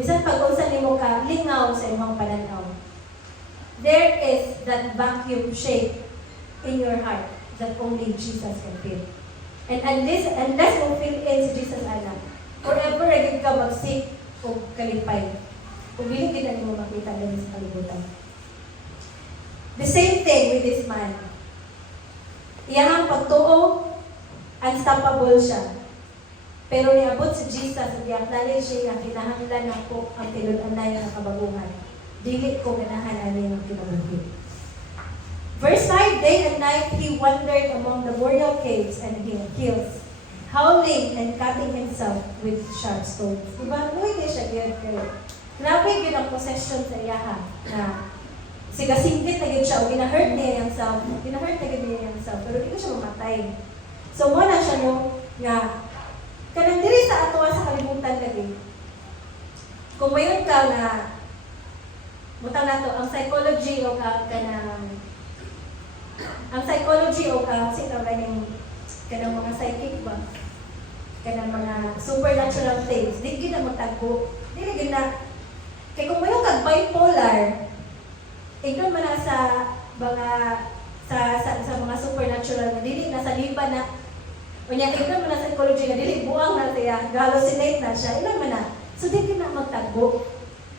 Bisan pag-unsa nimo ka lingaw sa imong pananaw. There is that vacuum shape in your heart that only Jesus can fill. And unless mo fill in si Jesus ana, forever agad ka magsik o kalipay. Kung dili gid mo makita din sa kalibutan. The same thing with this man. Iyang pagtuo, unstoppable siya. Pero niabot si Jesus, i-acknowledge siya, kinahanglan ako ang tinud-anay ng kabaguhan. Dili ko ganahan ani ng kinabuhi. Verse 5, day and night he wandered among the boreal caves and hills, howling and cutting himself with sharp stones. Diba? Luwi niya siya gyud kayo. Grabe yun ang possession sa iyaha na sigasingkit na yun siya o ginahurt niya yung self, pero di ko siya mamatay. So mo na siya no, nga kanang diri sa ato sa kalibutan lagi. Kung mayon ka nga butang nato ang psychology o kanang mga psychic ba kanang mga supernatural things di gyud na magtagbo dili gyud na kay kung mayon kag bipolar ignon man na sa mga sa mga supernatural dili na sa liba na unya ignon man na sa psychology nga dili buang na siya hallucinate na siya ilan man na so di gyud na magtagbo.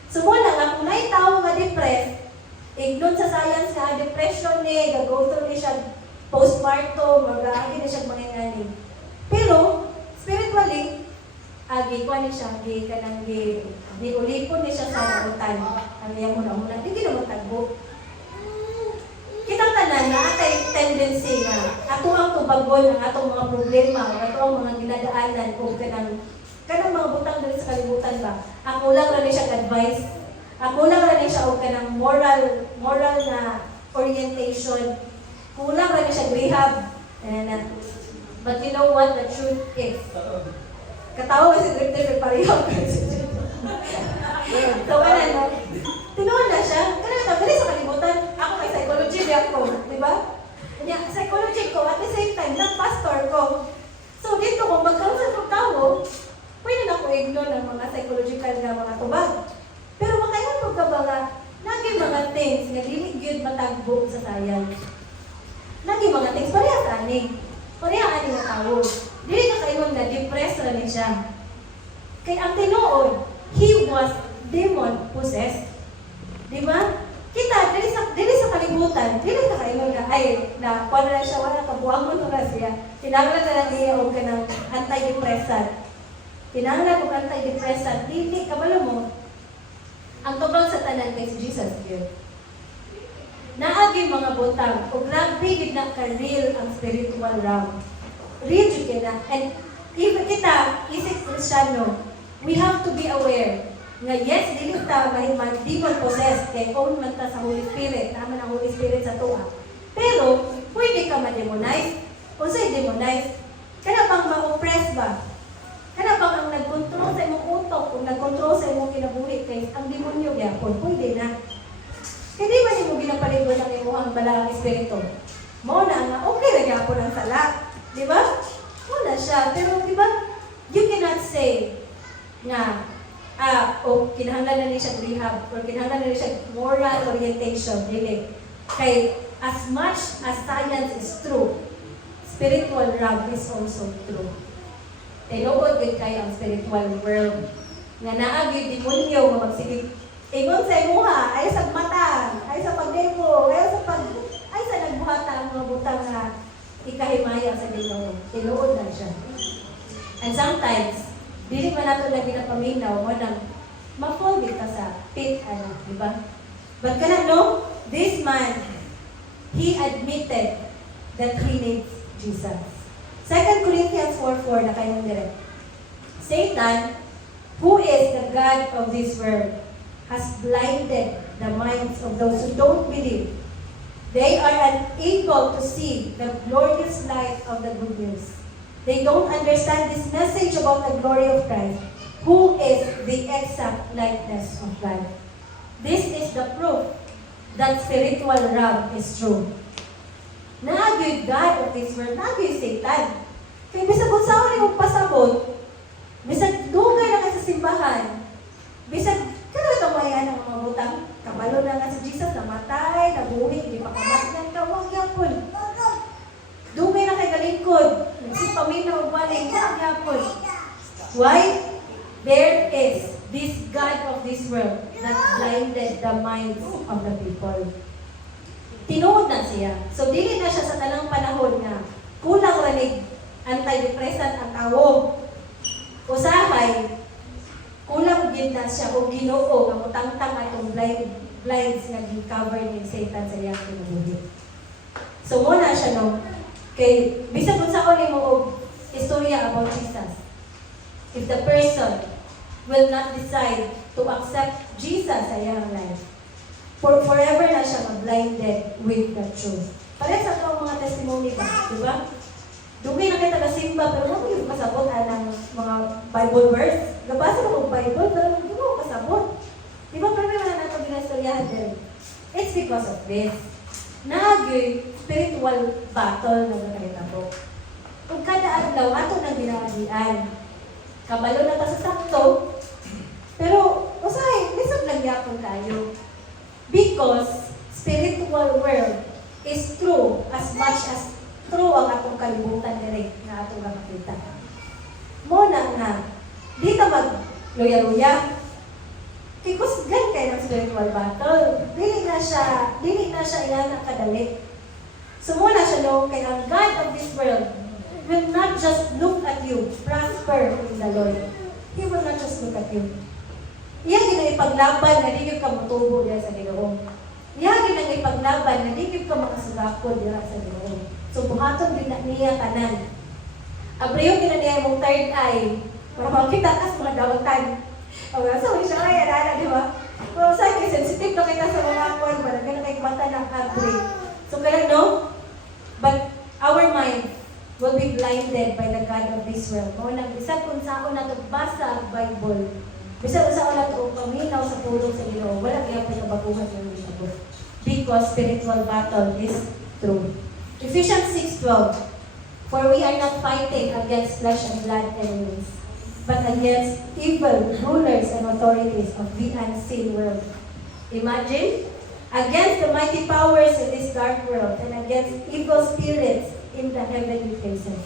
So mo na nga kung may tao nga depressed, ignon sa science nga depression ni, go through ni siya postpartum, mag-aagi na siya mangingani. Pero spiritually, kuha ni siya, giulipon ni siya sa utan. Ang iyang muna-muna, di ginawa tagbo. Kitang tanan na atay tendency nga, ato ang tubagon ang atong mga problema, ato ang mga ginadaanan o kanang mga butang dali sa kalibutan ba. Ako lang rin siya advice. Ako lang rin siya og kanang moral na orientation. Kulang rin siya rehab. But you know what the truth is? Katawa kasi director pareho. So kanan mo. Tinuon na siya. Kanang dali sa kalibutan. Ako may psychology di ako, di ba? Kanya psychology ko at the same time nag-pastor ko. So dito kung magkaroon ng tao, pwede na ko ignore ng mga psychological na mga tubag. Pero makayon mo ka ba nga, naging mga things nga dili gyud matagbo sa science. Naging mga things, pareha sa ani. Pareha ani nga tao. Dili ka kayon na depressed ra ni siya. Kay ang tinuod, he was demon possessed. Di ba? Kita, dili sa kalibutan, dili ka kayon nga, na kuha na siya, wala kabuang mo na siya. Tinawag na lang niya o ka ng antidepressant. Kinahanglan og antidepressant, dili kabalo mo. Ang tubag sa tanan kay si Jesus gyud. Naagi mga butang ug grabe gid na ka real ang spiritual realm. Real jud na and even kita isip Kristiyano, we have to be aware nga yes dili ta mahiman demon possessed kay own man ta sa Holy Spirit, tama ang Holy Spirit sa tuwa. Pero pwede ka ma-demonize. Unsay demonize? Kana bang ma-oppress ba? Kana bang ang nag-control sa imong utok, kung nag-control sa imong kinabuhi, kay ang demonyo gyapon, pwede na. Kaya di ba nimo ginapaliguan ang imo ang balang espiritu? Mo na nga, okay na gyapon ang sala. Di ba? Mo na siya. Pero di ba, you cannot say na, kinahanglan na niya siya rehab, or kinahanglan na niya siya moral orientation. Dili. Kay, as much as science is true, spiritual realm is also true. Tinuod gid kay ang spiritual world nga naa gyud demonyo nga magsigig ingon sa imuha ay sa mata ay sa pagdemo ay sa nagbuhata ang mga butang nga ikahimaya sa Ginoo. Tinuod na siya. And sometimes dili man nato lagi na paminaw mo nang ma-fall ka sa pit di ba? But kana no, this man he admitted that he needs Jesus. 2 Corinthians 4:4 na kayo direct. Satan, who is the God of this world, has blinded the minds of those who don't believe. They are unable to see the glorious light of the good news. They don't understand this message about the glory of Christ, who is the exact likeness of God. This is the proof that spiritual realm is true. Naagyo'y God of this world, naagyo'y Satan. Kaya bisag kung saan rin pasabot, bisag dugay na ka sa simbahan, bisag kanang ng mga butang, kabalo na nga si Jesus, namatay, nabuhi, hindi pa kamatyan ka, huwag yapon. Dugay na kay kalingkod, nagsipaminaw o balik, huwag yapon. Why? There is this God of this world that blinded the minds of the people. Tinuod na siya. So, dili na siya sa tanang panahon na kulang ranig antidepressant ang tao. Usahay, kulang din na siya o Ginoo nga mutangtang atong blinds nga gi-cover ni Satan sa iyang kinabuhi. So, muna siya no. Kay, bisag kung saan mo og istorya about Jesus. If the person will not decide to accept Jesus sa iyang life, forever na siya blinded with the truth. Pareha sa itong mga testimony ba? Diba? Dugay na kita magsimba, pero wala yung kasabot ng mga Bible verse. Nabasa ko ng Bible, pero hindi mo kasabot. Di ba, pero wala na ito ginastoryahan din. It's because of this. Nagay spiritual battle na nakalita po. Kung kada adlaw, ato nang ginaagian. Kabalo na ta sa sakto, pero, usahay, lisod lang yapon tayo. Because spiritual world is true as much as true ang atong kalibutan direct na atong makita. Muna nga, di ta mag-luya-luya. Kikusgan kayo ng spiritual battle. Dili na siya iyan ang kadali. Sumuna siya no, kaya ang God of this world will not just look at you, prosper in the Lord. He will not just look at you. Iyan yung ipaglaban na di yung kamutubo diya sa Ginoo. Iyan yung ipaglaban na di yung kamakasugako diya sa Ginoo. So, buhaton din na niya tanan. Abriyo din na niya mong third eye. Para makita kas mga dawatan. O nga, so, siya kaya nana, di ba? Pero sa akin, sensitive na kita sa mga kwan ba? Ganun kay mata ng abri. So, ganun, no? But our mind will be blinded by the God of this world. Kung nag-bisag kung saan na basa ang Bible, bisag kung saan na ito paminaw sa pulong sa Ginoo, wala kaya pa na baguhan yung Ginoo. Because spiritual battle is true. Ephesians 6:12, for we are not fighting against flesh and blood enemies, but against evil rulers and authorities of the unseen world. Imagine, against the mighty powers in this dark world and against evil spirits in the heavenly places.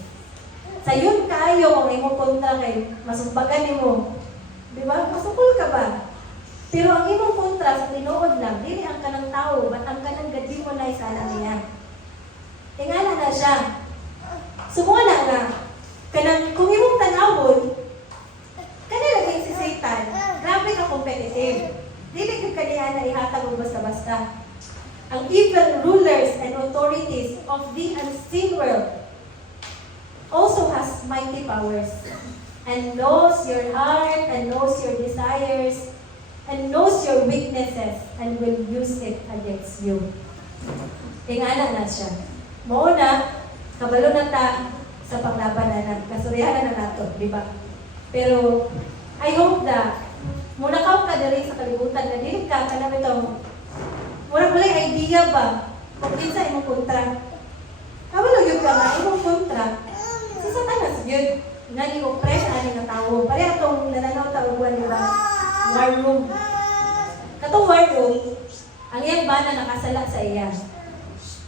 Sa yun kayo kung imo kontra kay masumbagan mo. Di ba? Masukol ka ba? Pero ang imong kontra sa tinuod lang, dili ang kanang tao, but ang kanang gadi mo na isala niya. Tingala na siya. Sumuna nga, kanang kung imong tanawon, kanila lagay si Satan, grabe ka competitive. Dili ka kaniya na ihatag mo basta-basta. Ang evil rulers and authorities of the unseen world also has mighty powers and knows your heart and knows your desires and knows your weaknesses and will use it against you. Tingala na siya. Mauna, kabalo na ta sa panglabanan na kasuryahan na nato, di ba? Pero, I hope that muna ka diri sa kalibutan na dili ka kanang itong wala idea ba kung kinsa imong kontra. Kabalo yun ka nga imong kontra. Si Satanas yun. Nga ni oppress ani nga tawo. Pare atong nananaw tawagan di ba? War room. Katong war room, ang iyang bana nakasala sa iya.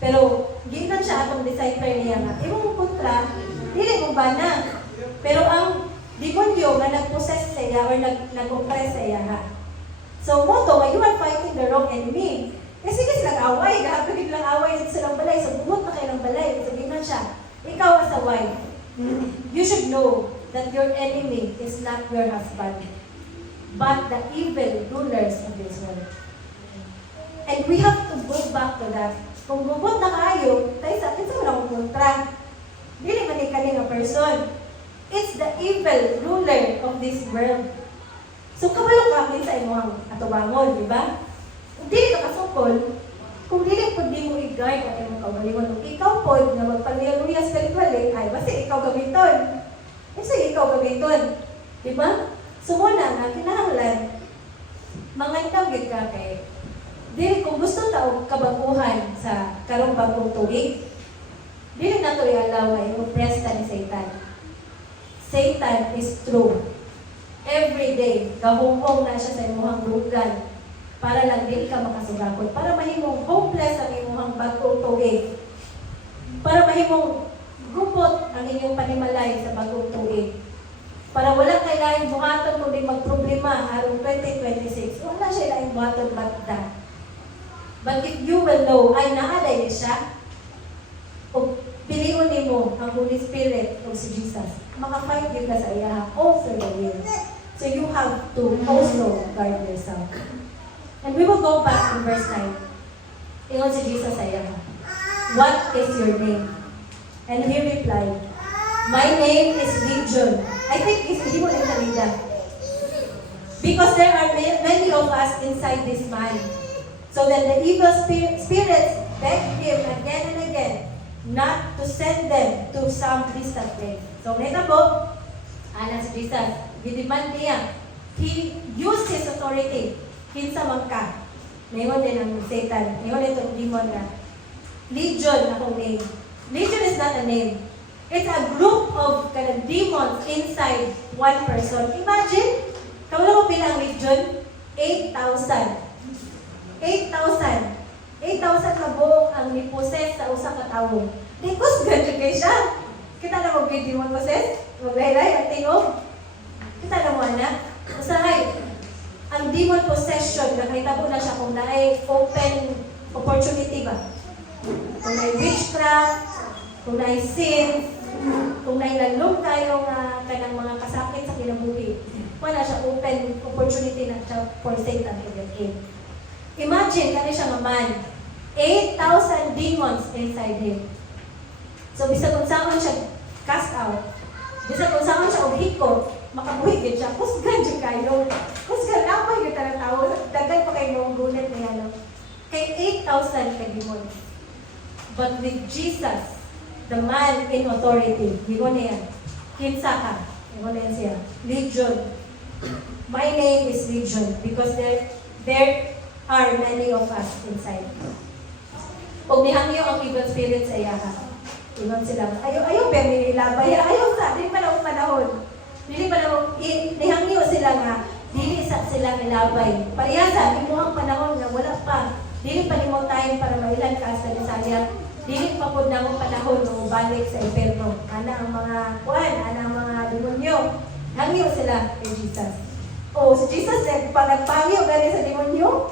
Pero gikan siya atong decipher niya nga imong kontra dili mo bana. Pero ang demonyo nga nag-possess sa iya or nag-oppress sa iya ha. So mo to, you are fighting the wrong enemy. Kasi silang away, gahapagin lang away sa silang balay, so bumot na kayo ng balay, sabihin siya, ikaw as a wife, you should know that your enemy is not your husband, but the evil rulers of this world. And we have to go back to that. Kung bumot na kayo, tayo sa akin sa walang kontra. Dili man ikaling a person. It's the evil ruler of this world. So, kawalang kapin sa imong atubangon, di ba? Kung dili ka kasukol, kung dili po di mo i-guide at imong kawalingon, kung ikaw po na magpaluya-luya spiritually, ay basta ikaw gamiton. Kasi ikaw gamiton. Di ba? So, muna nga, kinahanglan, mangandam gid ka kay dili kung gusto ta og kabaguhan sa karong bagong tuig, dili na to i-allow nga i-oppress ta ni Satan. Satan is true. Every day, gahunghong na siya sa imuhang lugan para lang di ka makasugakot. Para mahimong hopeless ang imuhang bagong tuig. Para mahimong gupot ang inyong panimalay sa bagong tuig. Para wala kay laing buhaton kundi magproblema harong 2026. Wala siya laing buhaton banda. But if you will know, ay naaday siya, o piliun nimo ang Holy Spirit o si Jesus, maka-fight din ka sa iya all through the will. So you have to also guard yourself. And we will go back to verse 9. Ingon si Jesus sa iya, what is your name? And he replied, my name is Legion. I think hindi mo lang nalida. Because there are many of us inside this man. So that the evil spirits begged him again and again not to send them to some distant place. So, nito po, anak si Jesus, gidemand niya. He used his authority. Kinsa man ka. Ngayon din ang Satan. Ngayon itong demon na. Legion akong name. Legion is not a name. It's a group of demons inside one person. Imagine, kamo mo pila ang legion? 8,000. 8,000. 8,000 ka buok ang niposes sa usa ka tawo. Dikos ganyan kay siya. Kita na mag-demon possess? Maglaylay ang tingog. Kita na mo anak. Usahay, ang demon possession, nakita na siya kung naay open opportunity ba? Kung naay witchcraft, kung naay sin, kung naay lalong tayo nga kanang mga kasakit sa kinabuhi. Wala siya open opportunity na siya for Satan to get in. Imagine, kani siya nga man, 8,000 demons inside him. So, bisa kung saan siya cast out, bisa kung saan siya obhiko, makabuhigit siya, kusgan siya kayo. Kusgan na pa yung tarang tao, dagan pa kayo ng gulat na yan. Kay 8,000 ka demons. But with Jesus, the man in authority, higo na yan. Kinsa ka, higo na yan siya. Legion. My name is Legion because there are many of us inside. Pag nihangyo ang evil spirit sa iya ka, ibang sila, ayaw ba nilabay, ayaw sa, di pa na panahon. Dili pa na, nihangyo sila nga, dili sa sila nilabay. Pariyasa, di mo ang panahon na wala pa. Dili pa ni mo time para mailan ka sa Bisaya. Dili pa po na mo panahon na balik sa impyerno. Ana ang mga kuan, ana ang mga demonyo. Hangyo sila kay Jesus. Oh, si Jesus nagpangyo gani sa demonyo.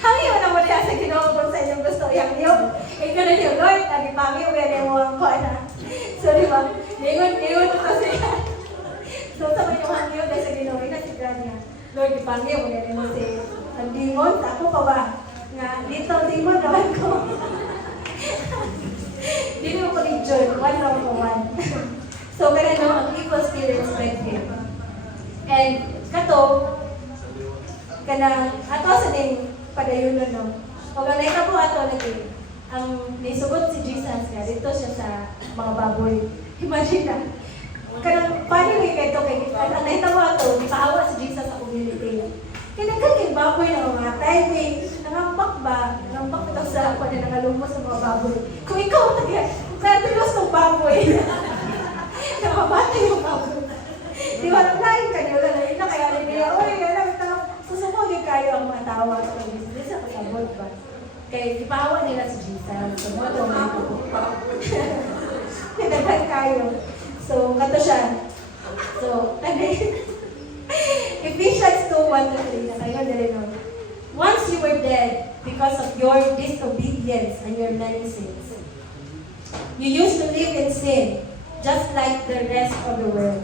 Hangyo na mo diya sa Ginoo kung sa inyong gusto ihangyo. Ikaw na niyo, Lord, nagpangyo gani mo ang kuan. So, di ba? Ningon ito siya. So, sa mga hangyo dahil sa Ginoo, inasigran niya. Lord, ipangyo mo gani mo si ang demon. Ako pa ba? Nga, dito demon naman ko. Dili mo ko ni John, one lang ko one. So, kaya no, ang evil spirit respect him. And, kato, kanang, ato sa ning padayunan, no? Pag ang naita po ato, ang nisugod si Jesus nga, dito siya sa mga baboy. Imagine na, kanang, paano may kaito kay, ang naita mo ato, ipahawa si Jesus sa community. Kinagan kay baboy na mga tayo, nangampak ba? Nangampak ito sa ako na nangalumos sa mga baboy. Kung ikaw, kung kaya tulos ng baboy, nakamatay yung baboy. Di ba, naglaing ka niyo na rin na kaya rin niya, oy, susumugin kayo ang mga tao at ang business sa kasabot ba? Kaya ipahawa nila si Jesus. So, mga ito, kinagan kayo. So, kato siya. So, Ephesians 2:1-3 na kayo dali nun. Once you were dead because of your disobedience and your many sins, you used to live in sin, just like the rest of the world,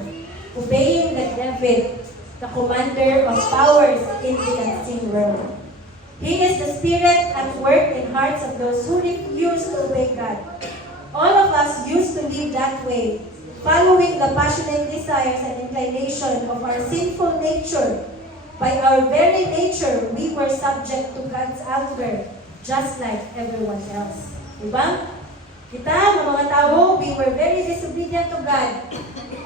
obeying the devil, the commander of powers in the unseen world. He is the spirit at work in hearts of those who refuse to obey God. All of us used to live that way, following the passionate desires and inclination of our sinful nature. By our very nature, we were subject to God's anger, just like everyone else. Diba? Kita, mga tao, we were very disobedient to God.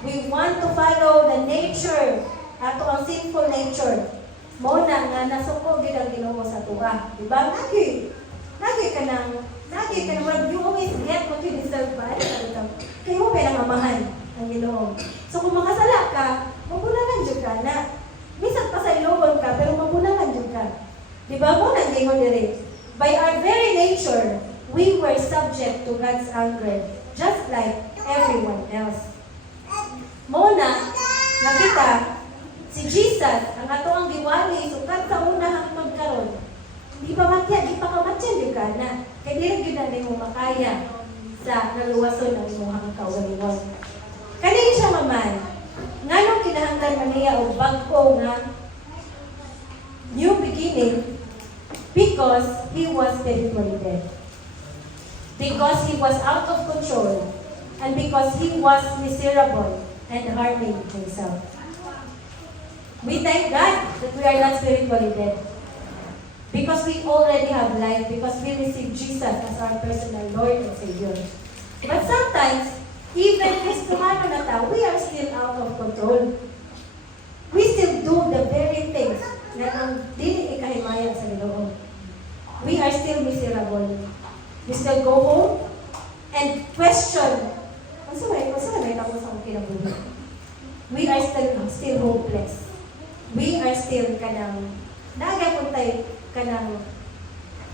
We want to follow the nature, ato ang sinful nature. Muna nga nasuko gid ang Ginoo sa tuwa. Diba? Lagi ka nang you always get what you deserve ba? Kaya mo pa mamahan ang Ginoo. So kung makasala ka, mabulangan jud ka na. Bisan pa sa ilobon ka, pero mabulangan jud ka. Diba mo nang gingon diri? By our very nature, we were subject to God's anger, just like everyone else. Muna, nakita, si Jesus, ang ato ang giwali, sukat sa unahang magkaroon, di pa kamatyan di ka na, kaya di rin yun mo makaya sa naluwason ng imuhang kawaliwon. Kanina siya maman, nga nung kinahanglan man niya o bagko nga new beginning because he was spiritually dead. Because he was out of control and because he was miserable and harming himself. We thank God that we are not spiritually dead. Because we already have life, because we receive Jesus as our personal Lord and Savior. But sometimes, even Kristohano na ta, we are still out of control. We still do the very things na ang dili ikahimayan sa Ginoo. We are still miserable. We still go home and question, ano na may tapos ang kinabuhi? We are still hopeless. We are still nagapuntay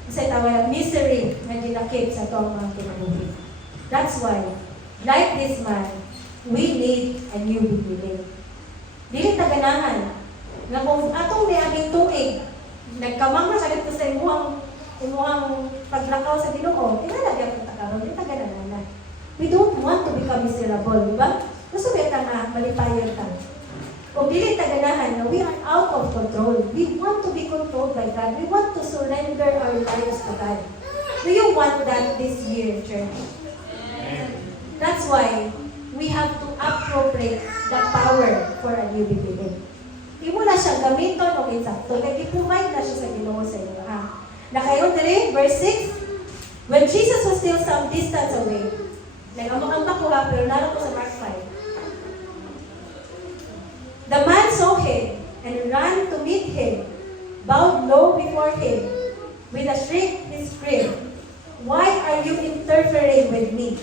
sa tawag misery na ginakip sa itong mga kinabuhi. That's why, like this man, we need a new beginning. Dili taganahan nga kung atong niaging tuig, nagkamang na sa dito sa imuhang paglakaw sa Ginoo, inalagyan ko takaroon, dili taganahan. We don't want to become miserable, di ba? Gusto ba nga malipayon ka? Kung dili taganahan na we are out of control. We want to be controlled by God. We want to surrender our lives to God. Do you want that this year, church? That's why we have to appropriate the power for a new beginning. Di mo na siya gamiton o insakto. Kaya i-provide na siya sa Ginoo sa inyo. Nakayon dali, verse 6. When Jesus was still some distance away, nag-ambak ko pero naroon ko sa Mark 5. The man saw him and ran to meet him, bowed low before him. With a shriek, he screamed, "Why are you interfering with me?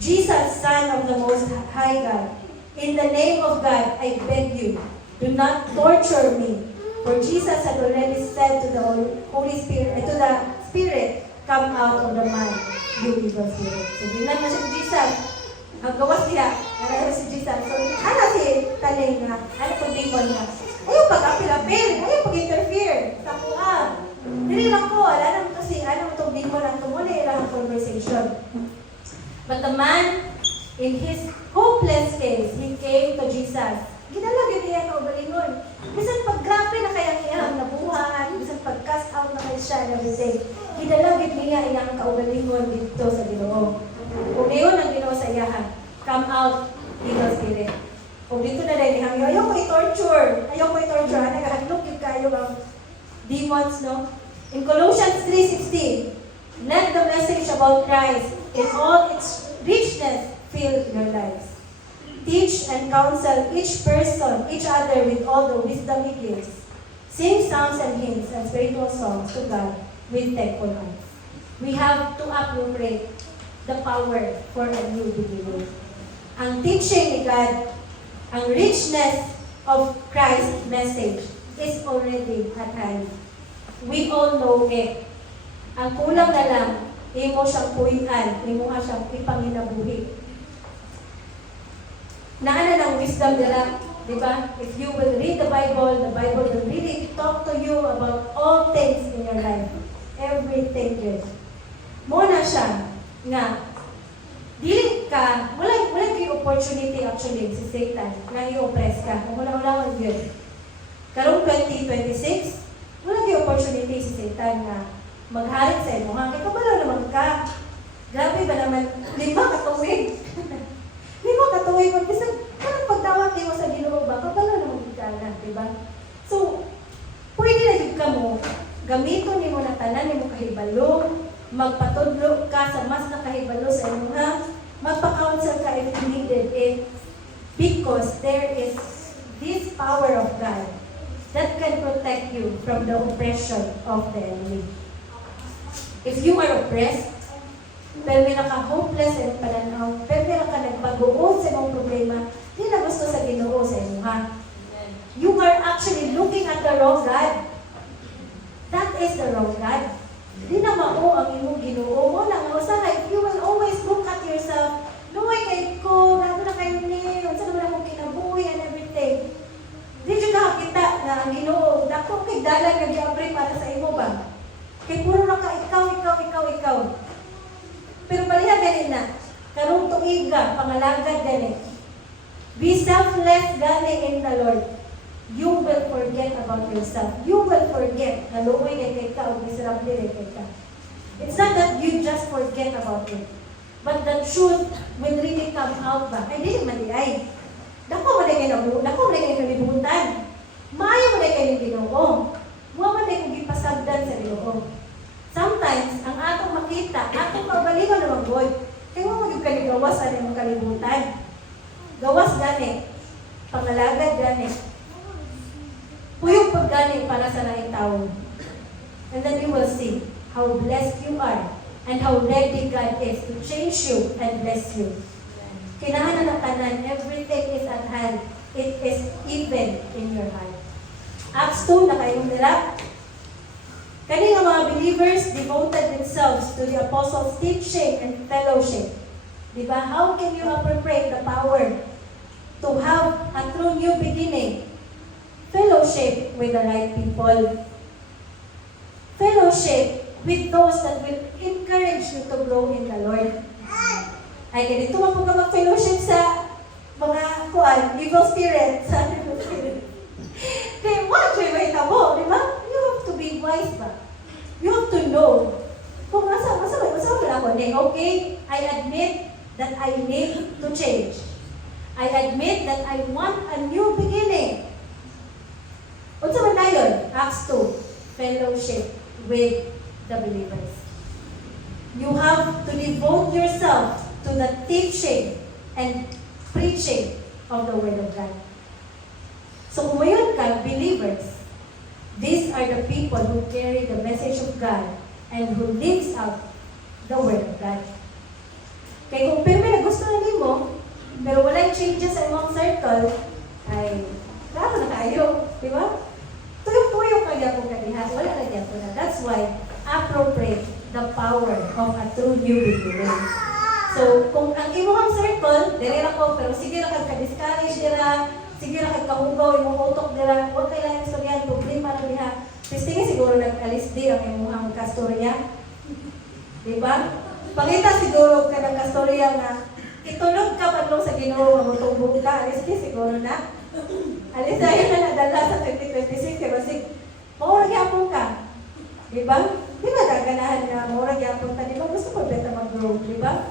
Jesus, Son of the Most High God, in the name of God, I beg you, do not torture me." For Jesus had already said to the Holy Spirit, to the Spirit, "Come out of the man, you evil spirit." So, dinan na siya si Jesus. Ang gawas niya, narayo si Jesus. So, si Taling nga, kung demon nga. Ayaw pag-apil-apil, ayaw pag-interfere. Tapuan. Dili lang ko, alam mo kasi, itong demon ang tumuli, ilang conversation. But the man, in his hopeless case, he came to Jesus. Ginalagyan niya ka ubalingon. Bisan pag-grabe na kayang iyang nabuhan, bisan pag-cast out na kayo siya and everything. Ginalagyan niya iyang kaugalingon dito sa Ginoo. Kung ngayon ang Ginoo sa iyahan, come out, evil spirit. Kung dito na dahil nihang, ayaw ko i-torture. Nagahaglok yung kayo ang demons, no? In Colossians 3:16, let the message about Christ in all its richness fill your lives. Teach and counsel each other with all the wisdom He gives. Sing psalms and hymns and spiritual songs to God with thankful hearts. We have to appropriate the power for a new beginning. Ang teaching ni God, ang richness of Christ's message is already at hand. We all know it. Ang kulang na lang, imo siyang puwian, imo nga siyang ipanginabuhi. Naana ng wisdom nila, di ba? If you will read the Bible will really talk to you about all things in your life. Everything good. Muna siya nga, dili ka, wala yung opportunity actually si Satan na i-oppress ka. Kung wala yun. Karong 2026, wala yung opportunity si Satan na magharit sa imo. Kaya kabalo naman ka. Grabe ba naman, 5 katuwig. 5 katuwig. Kasi parang pagdawat kayo sa Ginoo ba, kabalo naman ka na, diba? So, pwede na yung ka mo, gamiton ni mo na tanan, ni mo kahibalo, magpatudlo ka sa mas nakahibalo sa imo ha, magpa-counsel ka if needed it, because there is this power of God that can protect you from the oppression of the enemy. If you are oppressed, pero may naka-hopeless sa iyong pananaw, pero may naka-nagpag-uod sa iyong problema, hindi na gusto sa Ginoo sa imo ha. You are actually looking at the wrong God. That is the wrong God. Di na mao ang imong Ginoo. Wala nga usahay. If you will always look at yourself, luway kay ko, nato na kayo ni, unsa naman akong kinabuhi and everything. Di jud ka kita na ang Ginoo, dako kay dalan nga giabri para sa imo ba? Kay puro ra ka ikaw. Pero baliha gani na. Karong tuiga, pangalagad gani. Be selfless gani in the Lord. You will forget about yourself. You will forget na luoy kay ka o miserable kay ka. It's not that you just forget about it. But the truth will really come out ba? Ay, di man di ay. Dako man kayo kalibutan. Maayo man kayo Ginoo. Wa man day kung gipasagdan sa Ginoo. Sometimes, ang atong makita, atong pagbalingon naman God, kaya mo maging kanigawas sa imong kalibutan. Gawas gani, pangalagad gani. Puyog pag gani para sa laing tao. And then you will see how blessed you are and how ready God is to change you and bless you. Kailangan na tanan, everything is at hand. It is even in your heart. Acts 2, nakayong nila. Kani nga mga believers devoted themselves to the apostles' teaching and fellowship. Diba? How can you appropriate the power to have a true new beginning? Fellowship with the right people. Fellowship with those that will encourage you to grow in the Lord. Ay, ganito man po ka mag-fellowship sa mga evil spirits. Evil spirits. Kaya, what? May tabo, di ba? You have to be wise ba? You have to know. Kung masa wala ko, okay, I admit that I need to change. I admit that I want a new beginning. Unsa man dayon? Acts 2, fellowship with the believers. You have to devote yourself to the teaching and preaching of the Word of God. So kung mayroon ka, believers, these are the people who carry the message of God and who lives out the Word of God. Kaya kung pirmi na gusto na nimo, pero walang changes sa imong circle, ay, klaro na tayo, di ba? Tuyong-tuyong kaya po kaniha, wala na dyan po na. That's why, appropriate the power of a true new beginning. So, kung ang imong circle, dire ra ko, pero sige ra kag ka-discourage dira, sige ra kag kahugaw imong utok dira, huwag kailangan istoryahan, problema ra diha. Pistingin siguro nag-alis di ang imong kastorya. Di ba? Pangita siguro ka ng kastorya nga, itulog ka padlong sa Ginoo, mamutumbong ka, alis di siguro na. Alis na yun na nadala sa 2026, pero maurag yapon ka. Di ba? Di ba gaganahan na maurag yapon ka, di ba? Gusto ko beta mag-grow, di ba?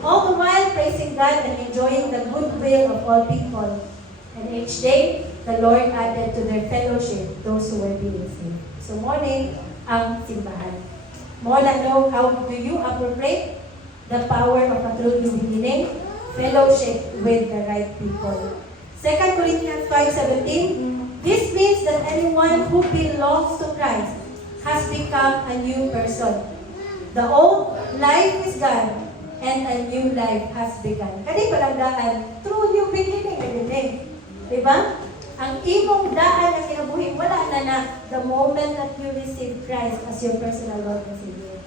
All the while praising God and enjoying the goodwill of all people. And each day, the Lord added to their fellowship those who were being saved. So morning, ang simbahan. More than know how do you appropriate the power of a true new beginning? Fellowship with the right people. 2 Corinthians 5:17, this means that anyone who belongs to Christ has become a new person. The old life is gone, and a new life has begun. Kani palagdaan, true new beginning, everything. Diba? Ang imong daan na kinabuhi, wala na the moment that you receive Christ as your personal Lord and Savior.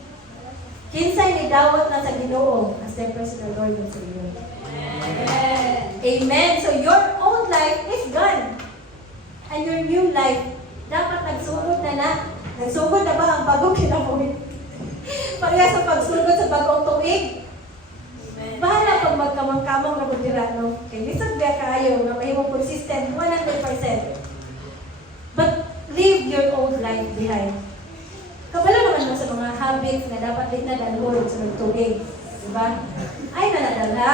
Kinsay ni dawat na sa Ginoo as their personal Lord and Savior. Amen. Amen. So your old life is gone. And your new life, dapat nagsugod na. Nagsugod na ba ang bagong kinabuhi? Pareha sa pagsugod sa bagong tuig. Bahala pag magkamang-kamang na magdira, no? Kaya lisag biya kaayo na may mong consistent 100%. But leave your old life behind. Kabalo naman mo sa mga habits na dapat din na dalhon sa nagtubig. Diba? Ay, nanadala.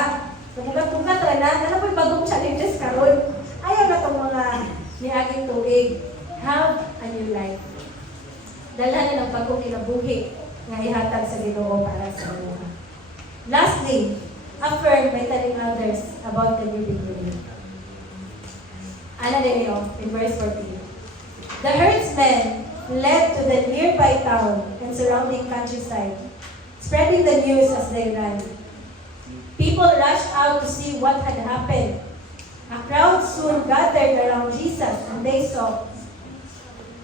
Tumugat-tugat ra na. Ano po yung bagong challenges karon? Ayaw na itong mga niaging tubig. Have a new life. Dalhan na ng bagong kinabuhi nga ihatag sa Ginoo para sa mga. Lastly, affirm by telling others about the new beginning. Ano din yun, in verse 14. The herdsmen led to the nearby town and surrounding countryside, spreading the news as they ran. People rushed out to see what had happened. A crowd soon gathered around Jesus, and they saw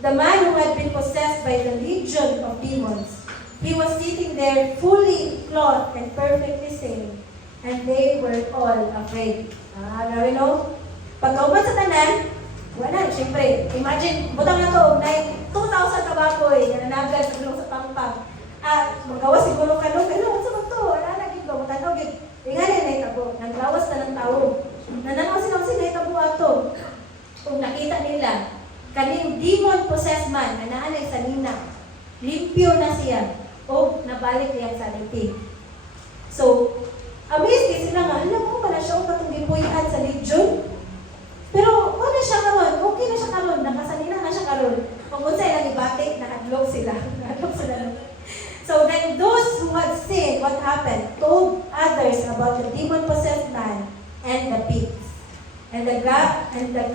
the man who had been possessed by the legion of demons. He was sitting there fully clothed and perfectly sane, and they were all afraid. Gawin no? Pagkauban sa tanan, wala, siyempre, imagine, butang na to, 2,000 kababoy, nananagad sa pampang. Magawa siguro ka nung, ano, sa to, wala na, gito, matanaw, gito. Tingali na itabo, naglawas na ng tao. Nananaw sila kasi na itabo ato. Kung nakita nila, kaning demon-possessed man, na naanay sa nina, limpyo na siya, o nabalik niya sa litig. So, amazed din sila nga, alam mo pala siya, katong gipuyan sa legion. Pero, wala siya karon, okay na siya karon, nakasanina na siya karon. Kung unsay lang iba about the demon-possessed man and the pigs. And the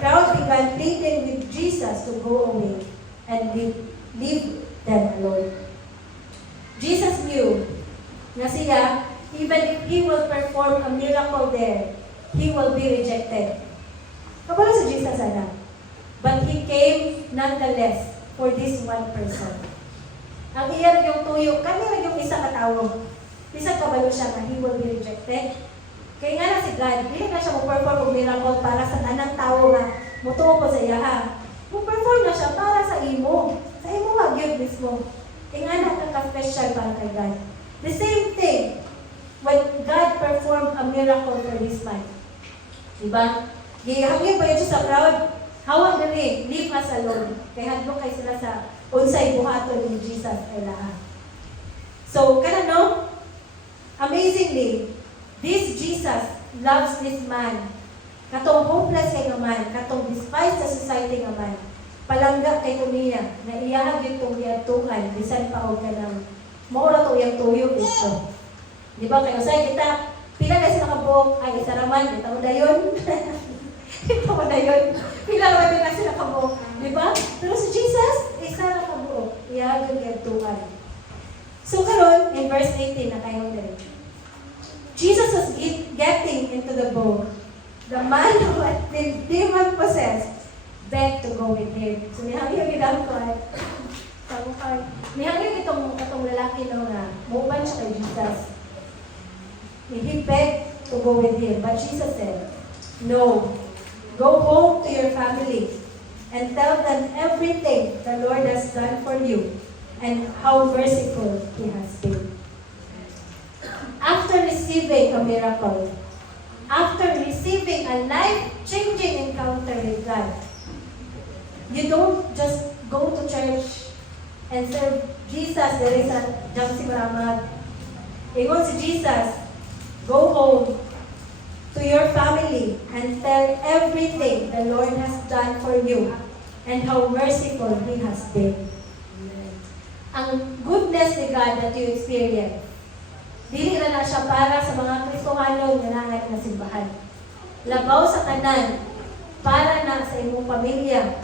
crowd began pleading with Jesus to go away and leave them alone. Jesus knew na siya, even if he will perform a miracle there, he will be rejected. Kapag sa Jesus sana. But he came nonetheless for this one person. Ang iyan yung tuyo, kanina yung isa katao. Isa kabalo siya na he will be rejected. Kaya nga na si God, hindi na siya mag-perform ng miracle para sa tanang tao na mutuo ko sa iya ha. Mag-perform na siya para sa imo. Sa imo wag yun mismo. Kaya nga na ka-special para kay God. The same thing when God performed a miracle for this man. Diba? Gihangin ba yun sa crowd? Hawag gani, leave us alone. Kaya hadlo kayo sila sa unsay buhaton ni Jesus ay lahat. So, kana no? Amazingly, this Jesus loves this man. Katong hopeless kay nga man, katong despised sa society nga man, palangga kay niya, na iyahag yung tungiyatukan, bisan pa og kanang maura to yung tuyo dito. Di ba? Kaya usay kita, pila na sila kabuok, ay isa raman, ito mo na yun. Ito mo na yun. Pila naman din na sila kabuok. Di ba? Pero si Jesus, isa na kabuok, iyahag yung tiyatukan. So karon in verse 18 na kayo din. Jesus was getting into the boat. The man who had been demon-possessed begged to go with him. So nihangyo gidam ko ay nihangyo itong lalaki no nga muban siya kay Jesus. He begged to go with him, but Jesus said, "No, go home to your family and tell them everything the Lord has done for you and how merciful He has been." After receiving a miracle, after receiving a life-changing encounter with God, you don't just go to church and serve Jesus. There is a Jamsi Maramad. Ingon si Jesus, go home to your family and tell everything the Lord has done for you and how merciful He has been. Ang goodness ni God that you experience, dili na siya para sa mga Kristohano nga nangat na simbahan. Labaw sa tanan, para na sa imong pamilya,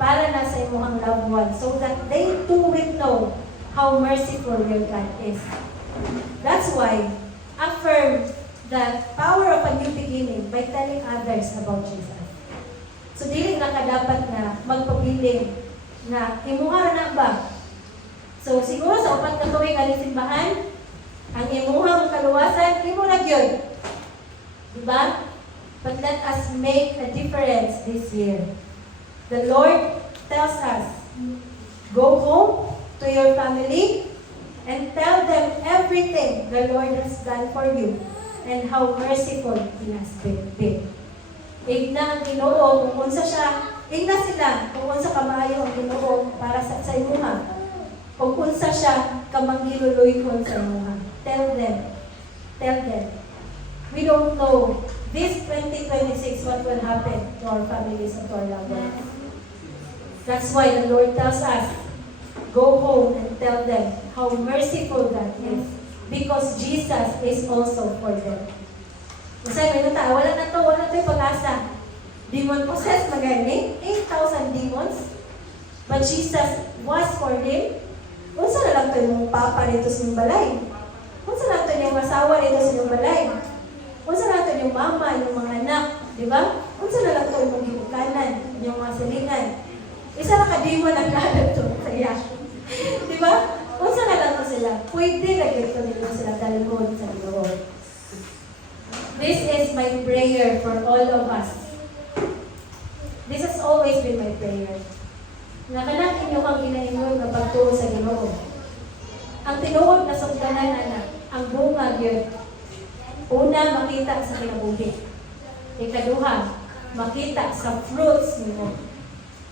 para na sa imong loved ones, so that they too will know how merciful your God is. That's why, affirm the power of a new beginning by telling others about Jesus. So, dili na kadapat na magpabiling na imuha na ba? So, siguro sa upat na tuwing simbahan, ang imuhang kaluwasan, imo na yun. Diba? But let us make a difference this year. The Lord tells us, go home to your family and tell them everything the Lord has done for you and how merciful He has been. Igna ang Ginoo, kung unsa siya, igna sila, kung unsa kamayo ang Ginoo para sa imuha. Kung unsa siya, kamanggiluloy-kon sa imuha. Tell them. We don't know this 2026 what will happen to our families and to our loved ones. That's why the Lord tells us, go home and tell them how merciful God is. Because Jesus is also for them. Kasi may nata, wala na to yung pag-asa. Demon-possessed magani, 8,000 demons. But Jesus was for him. Unsa na lang to yung papa nito sa yung balay? Unsa na lang to yung asawa nito sa yung balay? Unsa na lang to yung mama, yung mga anak? Diba? Unsa na lang to yung gibukanan, yung mga silingan? Isa na ka-demon ang lahat to sa iya. Diba? Unsa na lang to sila? Pwede na gito nila sila dalmon sa Ginoo. This is my prayer for all of us. This has always been my prayer. Nakanak inyo kang ginahingon na pagtuo sa Ginoo. Ang tinuod na sugdanan anak, ang bunga yun. Una, makita sa kinabuhi. Ikaduha, makita sa fruits mo.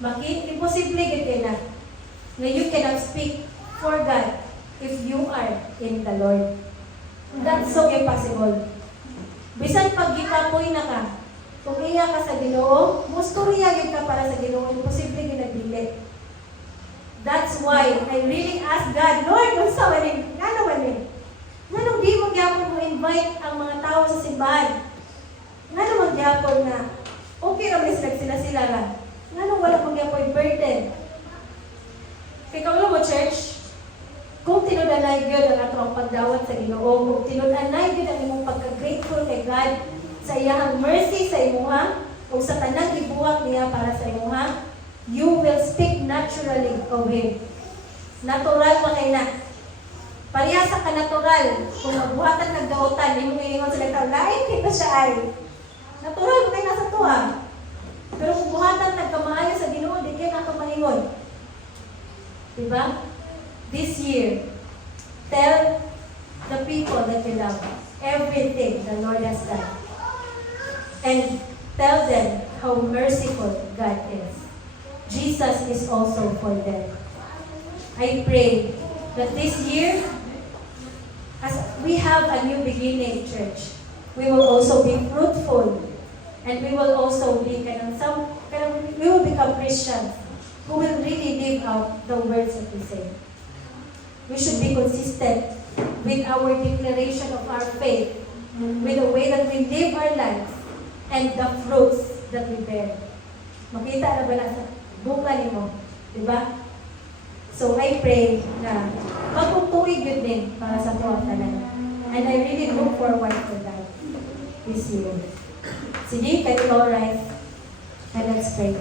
Imposible gid na you cannot speak for God if you are in the Lord. That's so impossible. Bisan pag gikapoy na ka, kung iya ka sa Ginoo, musturya yun ka para sa Ginoo, imposible yun nagbilit. That's why I really ask God, Lord, kung sa manin, nga naman eh. Nanong di mo gyapon mo invite ang mga tao tao sa simbahan. Nga naman gyapon na okay ra sila ra. Nga nung wala pang gyapon burden. Kaya kaulo mo church, kung tinudanay gyud ang ato ang pagdawat sa Ginoo, kung tinudanay gyud ang imong pagka-grateful kay God sa iyang mercy sa imuha, o sa tanang gibuhat niya para sa imuha, you will speak naturally of Him. Natural pa kay na. Parehasa ka natural. Kung magbuhatan ng dautan, yung ingon sila tao, lain kita siya ay. Natural pa kay nasa tuwa. Pero kung buhatan nagkamaayo sa Ginoo, di kayo nakamahingon. Diba? This year, tell the people that you love everything the Lord has done. And tell them how merciful God is. Jesus is also for them. I pray that this year, as we have a new beginning, church, we will also be fruitful, and we will also be we will become Christians who will really live out the words that we say. We should be consistent with our declaration of our faith, with the way that we live our lives, and the fruits that we bear. Makita na ba na sa bunga nimo? Diba? So I pray na magputuig yun din para sa tuwang tanan. And I really look forward to that this year. Sige, can you all rise? And let's pray.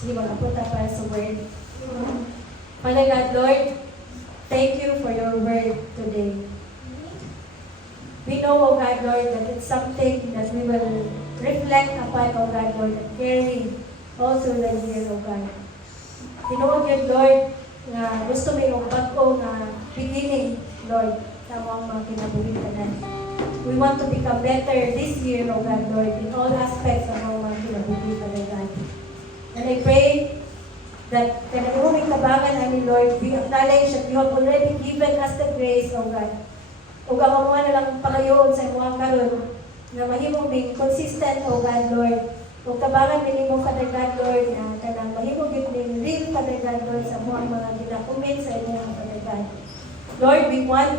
Sige, mag-apunta para sa word. Father God, Lord, thank you for your word today. We know, O God, Lord, that it's something that we will reflect upon, O God, Lord, and carry all through the year, O God. Tinuod yun, Lord, na gusto mo yung bago na beginning, Lord, sa mga kinabuhi tanan. We want to become better this year, O God, Lord, in all aspects of mga kinabuhi tanan, God. And I pray that kanang kabangan ani Lord, we acknowledge that you have already given us the grace, O God. O gawa mo na lang palayoon sa mga karon na mahimong being consistent, O God, Lord. O kabangan din mo, Father God, Lord, na kanang mahimong being real, Father God, Lord, sa mga ginakumin sa inyo, Father God. Lord, we want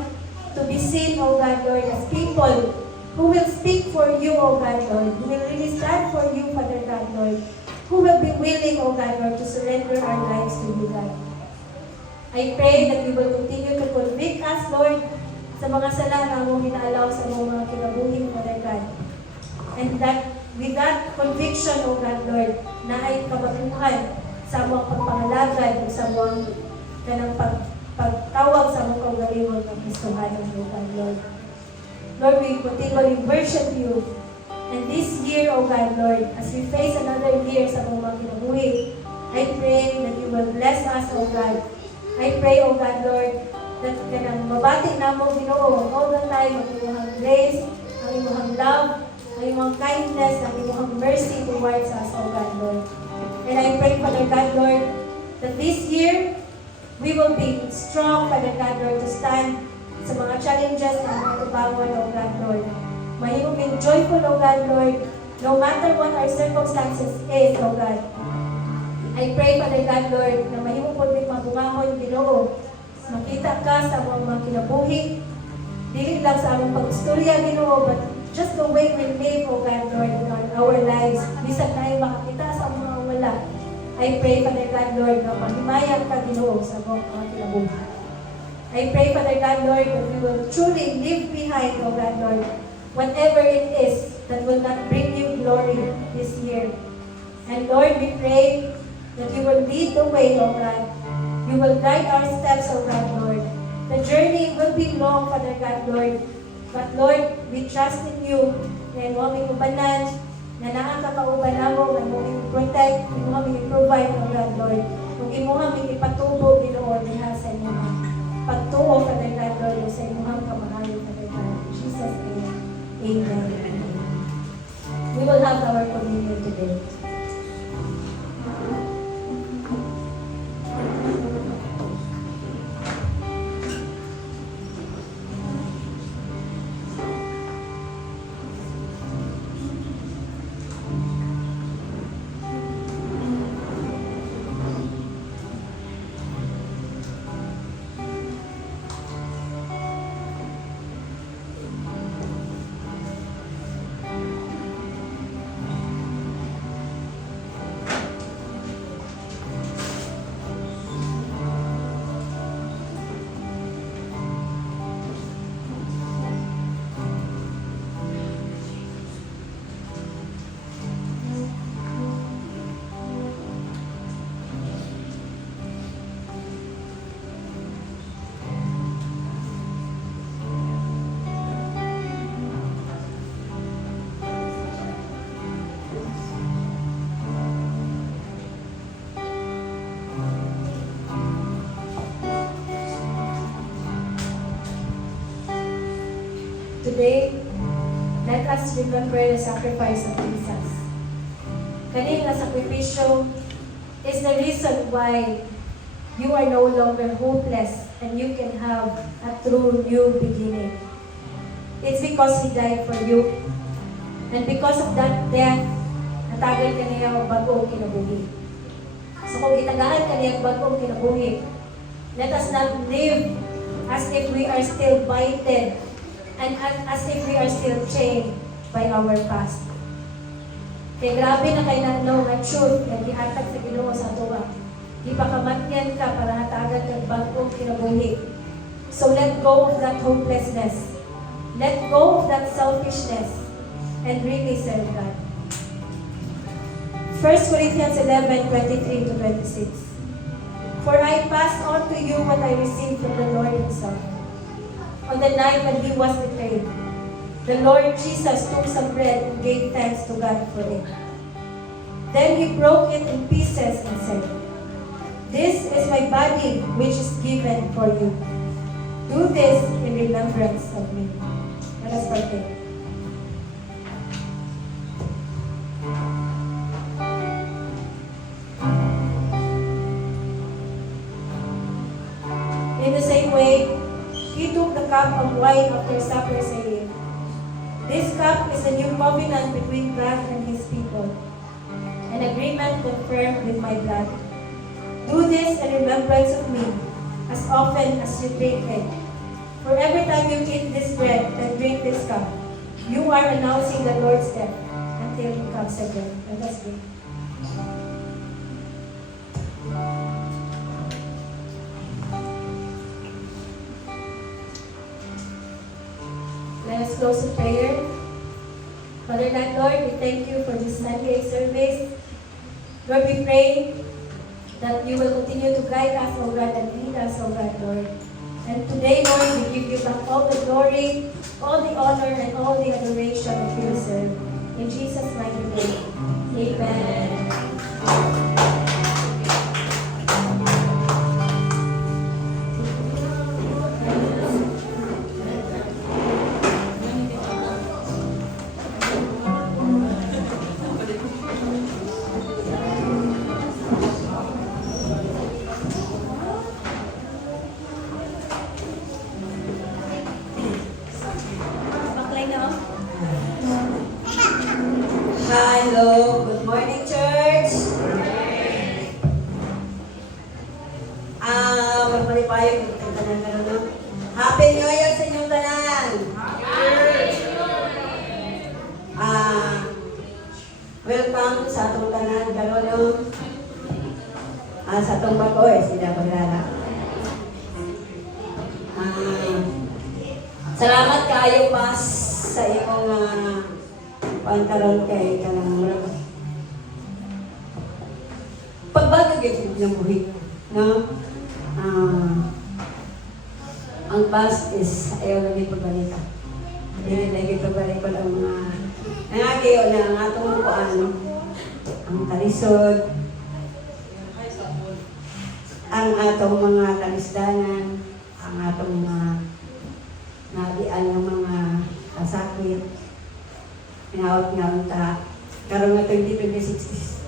to be seen, O God, Lord, as people who will speak for you, O God, Lord, who will really stand for you, Father God, Lord, who will be willing, O God, Lord, to surrender our lives to you, God. I pray that you will continue to convict us, Lord, sa mga sala na mong inaalaw sa mga kinabuhi, Father God. And that, with that conviction, O God, Lord, na ay kabatuhan sa mga pagpangalagad o sa mga kanang pagtawag sa mga kaugalingon ng Kristohan, O God, Lord. Lord, we continually worship you. And this year, O God, Lord, as we face another year sa mga kinabuhi, I pray that you will bless us, O God. I pray, O God, Lord, that kanang mabati na mo, Ginoo, all the time, ang imong grace, ang imong love, ang imong kindness, ang imong mercy towards us, O God, Lord. And I pray, Father God, Lord, that this year, we will be strong, Father God, Lord, to stand sa mga challenges na mga tubangon, O God, Lord. May you be joyful, O God, Lord, no matter what our circumstances is, O God. I pray, Father God, Lord, na may mo po din mabungahon, Ginoo. Makita ka sa mga kinabuhi, dili lang sa among pag-istorya, Ginoo, but just the way we live, O God, Lord, in our lives. Bisan tayo makakita sa mga wala. I pray, Father God, Lord, na mahimayan ka, Ginoo, sa mga kinabuhi. I pray, Father God, Lord, that we will truly leave behind, O God, Lord, whatever it is that will not bring you glory this year. And Lord, we pray that you will lead the way, O God. You will guide our steps, O God, Lord. The journey will be long, Father God, Lord. But Lord, we trust in you. Na mo aming ubanan, na nakakauban namo, na mo aming protect, na mo aming provide, O God, Lord. Kung imo aming ipatubo, Ginoo, diha sa inyo. Pagtuo, Father God, Lord, sa inyong kamahalan, Father God. In Jesus' name. Amen. we will have our communion today. Today, let us remember the sacrifice of Jesus. Kanyang sakripisyo is the reason why you are no longer hopeless and you can have a true new beginning. It's because He died for you. And because of that death, natagal ka niya ang bagong kinabuhi. So kung itagahan ka niya ang bagong kinabuhi, let us not live as if we are still binded and as if we are still chained by our past. Kaya grabe na kayo nanong ang truth na gihatag sa Ginoo sa tuwa. Di pa kamatyan ka para hatagan kang bagong kinabuhi. So let go of that hopelessness. Let go of that selfishness and really serve God. 1 Corinthians 11:23 to 26. For I passed on to you what I received from the Lord Himself. On the night when He was betrayed, the Lord Jesus took some bread and gave thanks to God for it. Then He broke it in pieces and said, "This is my body which is given for you. Do this in remembrance of me." Let us partake. In the same way, He took the cup of wine after supper, saying, "This cup is a new covenant between God and His people, an agreement confirmed with my blood. Do this in remembrance of me, as often as you drink it. For every time you eat this bread and drink this cup, you are announcing the Lord's death until He comes again." Let us drink. Let us close in prayer. Father God, Lord, we thank you for this Sunday service. Lord, we pray that you will continue to guide us, O God, and lead us, O God, Lord. And today, Lord, we give you back all the glory, all the honor, and all the adoration of you serve. In Jesus' mighty name, amen. Baklay na, oh. Hello, good morning, church. Magpalipayo kung itong tanan na no? Happy New Year sa inyong tanan. Welcome sa atong tanan karon no? Sa atong bago sila paglala. Salamat kaayo pas sa imong pantalon kay kanang pagbago gyud ng buhi, no? Ang past is ayaw lagi pagbalik. Dili lagi pagbalik ang mga nangagiyo na ang atong kuan, ang kalisod, ang atong mga kalisdanan, ang atong mga nabian ng mga kasakit. pinawat nga ta karon nga 2026 is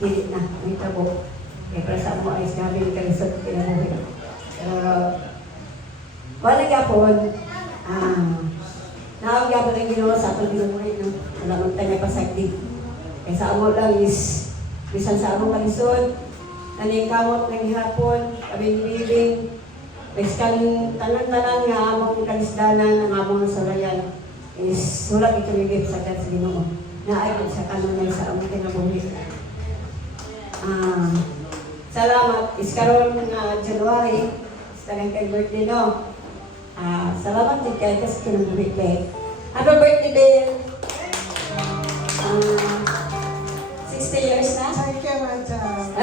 dili na may tabo kaya para sa mo ay sabi ni kalisod kinabuhi wala gyapon naawag gyapon ang Ginoo sa atong ginubuhi no wala man tayo pasagdi kaya sa amo lang is bisan sa among kalisod aning kamot ng hapon kabiling Piskan tanan-tanan nga among kalisdanan ang among sarayan is wala itumigit sa kat sa Ginoo. Naay sa kanunay sa among kinabuhi. Salamat is karon nga January sa kay birthday no. Salamat din kay kas kinabuhi kay. Happy birthday Bill. 60 years na. Thank you, Madam.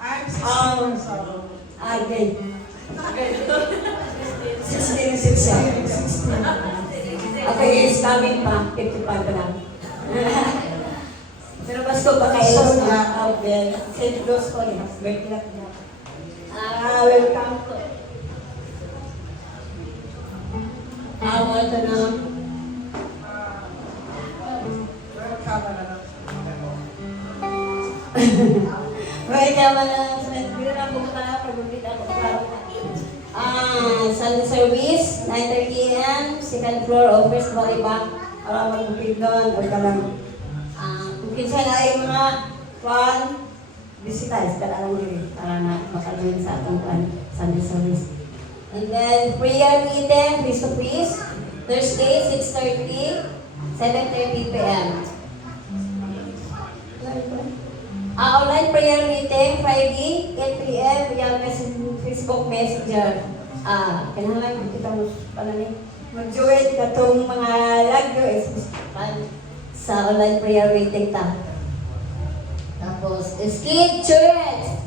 I'm 16 years old. Again. 16. Okay, is coming pa. 55 pa lang. Pero basto pa kayo sa out there. St. Louis ko niya. Welcome to. Awa ito na. Welcome na lang. Welcome na. Bila na pumunta na. Pag-ulit ako. Sunday service, 9:30 a.m. Second floor of First Valley Bank. Para mag-upig doon. O kalang kung kinsa na ay mga visitors para alam nyo para na makalunin sa atong Sunday service. And then prayer meeting face to face Thursday 6:30 7:30 p.m. Online prayer meeting Friday 8 p.m. via Facebook Messenger. Kailangan kita mo pala ni mag-join katong mga lagyo sa online prayer meeting ta. Tapos, Skid Church!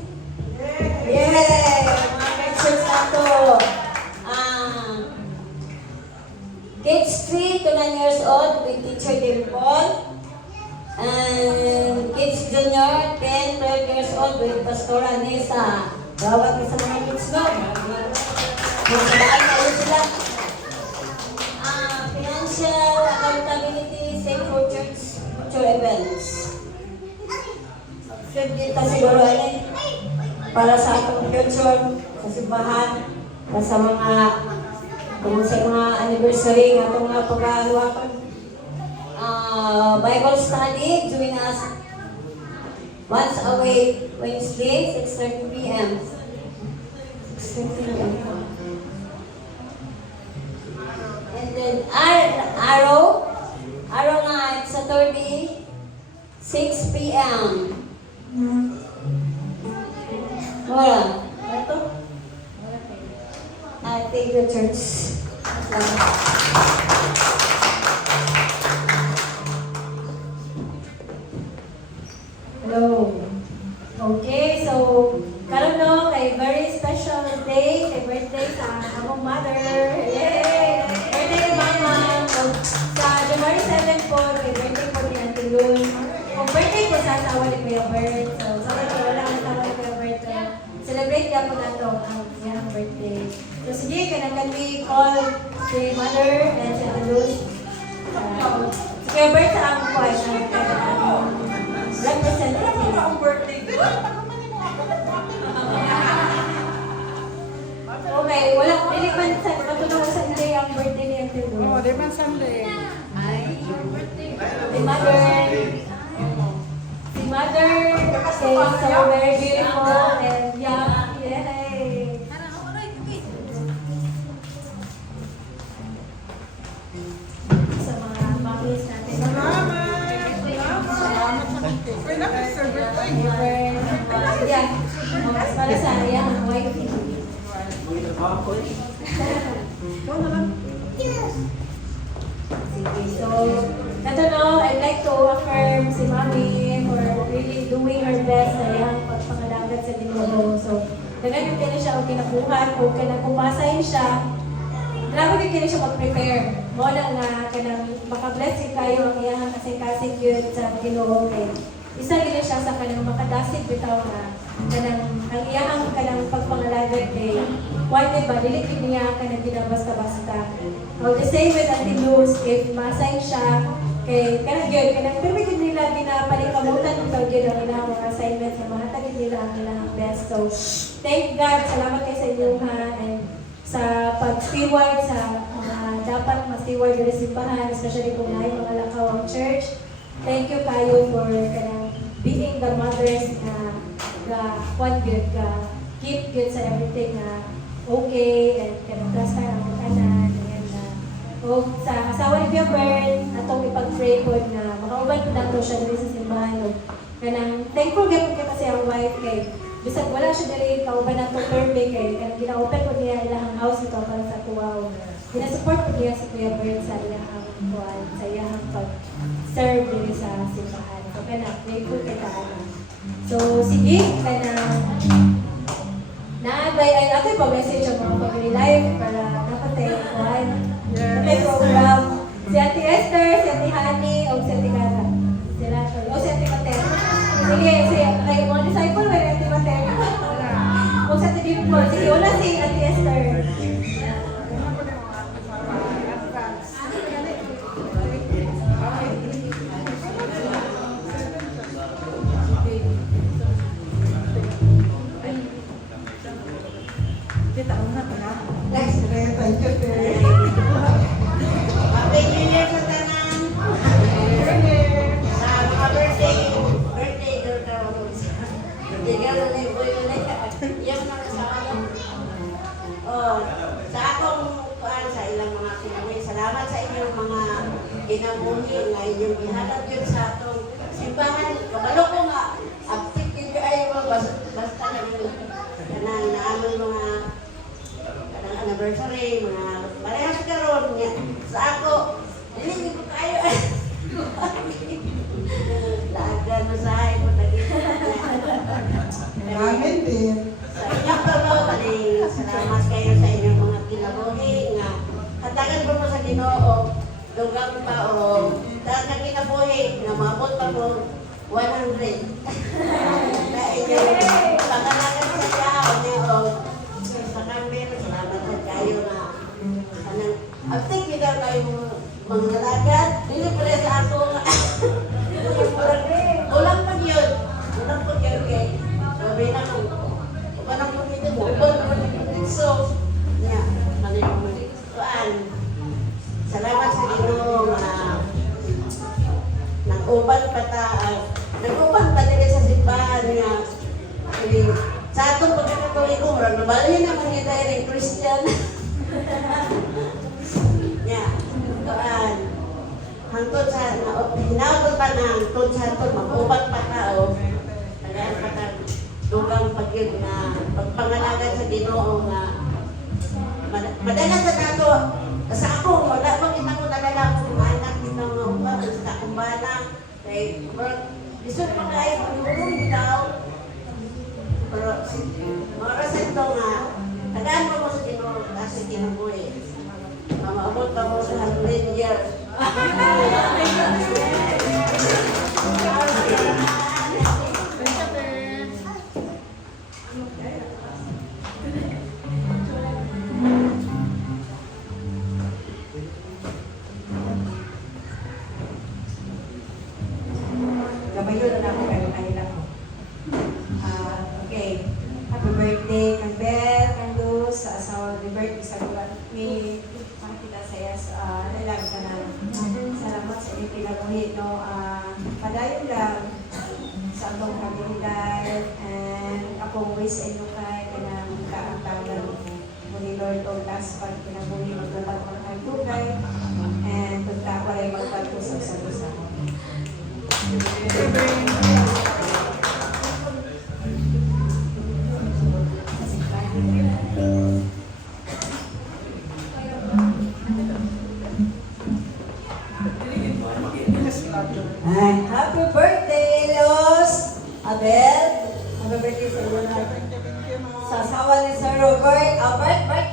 Yay! Mga church na to! Kids 3 to 9 years old with teacher Dimple. And Kids Junior 10 12 years old with Pastora Nisa. Bawat isa mga kids no? Magsalaan kayo sila. Financial accountability, same for church events. Should kita siguro para sa atong future, sa simbahan, sa mga anniversary ng atong mga pag-aaluapan. Bible study, join us once a week, Wednesday, 6:30 p.m. 6:30 p.m. And then Arrow night, Saturday, 6 p.m. Wala. Ito? I think the church. Hello. Okay, so karon no kay very special day, kay birthday sa among mother. Yay! Birthday ni Mama. So, sa January 7 po, kay birthday po ni Auntie Luz. Kung birthday po sa asawa ni Kuya Bert. So, sorry ko wala ang asawa ni Kuya Bert. Celebrate ka po nato ang iyang birthday. So, sige, kailangan we call si Mother and si Auntie Luz. Si Kuya Bert sa among po ay representative. Ang birthday ko. Okay, wala dili man sa katulong sa Sunday ang birthday ni Auntie Luz. Oh, di man Sunday. Si Mother. Si Mother is so very beautiful and young. Yay! Sa mga mommies natin. Salamat sa cake. Uy, naka-sir birthday. Yeah. Para sa iyang wife. Sige, so, ito no, I'd like to affirm si Mami for really doing her best sa iyang pagpangalagat sa Ginoo. So, nagagawin ka na siya o kinabuhat o kinakumpasahin siya. Grabe ka na siya mag-prepare. Mo na nga, makabless kayo ang iyang kasing-kasing yun sa Ginoo. isa gina siya sa kanang makadasig bitaw nga kanang ang iyang kanang pagpangalagad kay why ba dili gid niya kanang ginabasta-basta. Well, the same with Auntie Luz, if masay siya kay kanang gyud kanang pero gid nila ginapalikamutan utaw gyud ang ilang mga assignments sa mga tagid nila ang ilang best. So thank God, salamat kay sa inyo ha, and sa pag-steward sa mga dapat ma-steward yung simbahan, especially kung may mga lakawang church. Thank you kayo for kanang being the mothers na one good, keep good sa everything na okay, and kanang trust ka ang kanan, and sa asawa ni Pia Bern, atong ipag-pray ko na makauban po nato siya dali sa simbahan. Kanang thankful gayud kita sa iyang wife kay bisag wala siya dali kauban nato perfect kay kanang gina-open ko niya ilahang house ito para sa tuwa. Gina-support ko niya si Kuya Bern sa iyang buwan, sa iyang pag-serve dali sa simbahan. So kanang grateful kita ana. So sige, kanang naabay ay ato pa-message ang mga family life para napatay kuhan. May program. Si Ate Esther, si Ate Honey, o si Ate Cara. Sila, o si Ate Mater. Sige, kay mga disciple, may Ate Mater. O si Ate Dimple. Sige, una si Ate Esther. Thank you, Tere. Happy New Year sa tanan. Sa mga birthday daughter ko. Birthday girl na yung boy na yung mga kasama ko. Oh, sa akong kuan sa ilang mga kinabuhi. Salamat sa inyong mga kinabuhi nga inyong ihatag yun sa atong simbahan. Kabalo ko nga, active kayo ay basta kanang naamang mga anniversary, mga parehas karon nga sa ako. Dili ko kayo. Lagan mo sa ay ko dagito. Amen din. Sa inyong tulo, salamat kayo sa inyong mga kinabuhi nga hatagan po mo sa Ginoo dugang pa o dahil na kinabuhi na maabot pa mo 100. Na inyong pangalagan sa tao niyo sa kambing, salamat po kayo na kanang abtik kita kayo mga lagad. Dili pala sa ako nga. Ulang pa yun. Ulang pa yun kay sabi na ko. Ulang pa yun. Ulang pa yun. So, nga, kanina mo tuan. Salamat sa Ginoo nga nag-uban pa ta. Nag-uban pa din sa simbahan nga. Sa atong pagkakatuloy ko, nabali naman niya tayo rin Christian. Yeah, tuan. Hangtod sa, hinabot pa na hangtod sa ito, mag-ubat pa tao. Kaya pa ta, dugang pag-yun na pagpangalagan sa Ginoo nga. Madala sa nato, sa ako, wala bang kita ko nalala kung anak kita mga ubat, sa akong bana. Kaya, lisod pa kayo, pag-uwi daw. Pero, mga rasan ito nga, tagaan mo sa Ginoo kasi kinabuhi. Maabot pa mo sa 100 years. Gamayon na ako kayo kanila ko. Okay. Happy birthday kang Bel, kang Luz, sa asawa ni Bert, sa ni makikita saya sa nilang ka na. Salamat sa inyong pinabuhi, no? Padayon lang sa atong kabilidad, and akong wish sa inyo kay kanang kaangtangan mo ni Lord o last pag pinabuhi maglalag ko ng tugay, and pagkakalay magpagkusap sa gusa. Ay, happy birthday, Los Abel. Happy birthday sa iyo na. Sa asawa ni Sir Robert. Bert.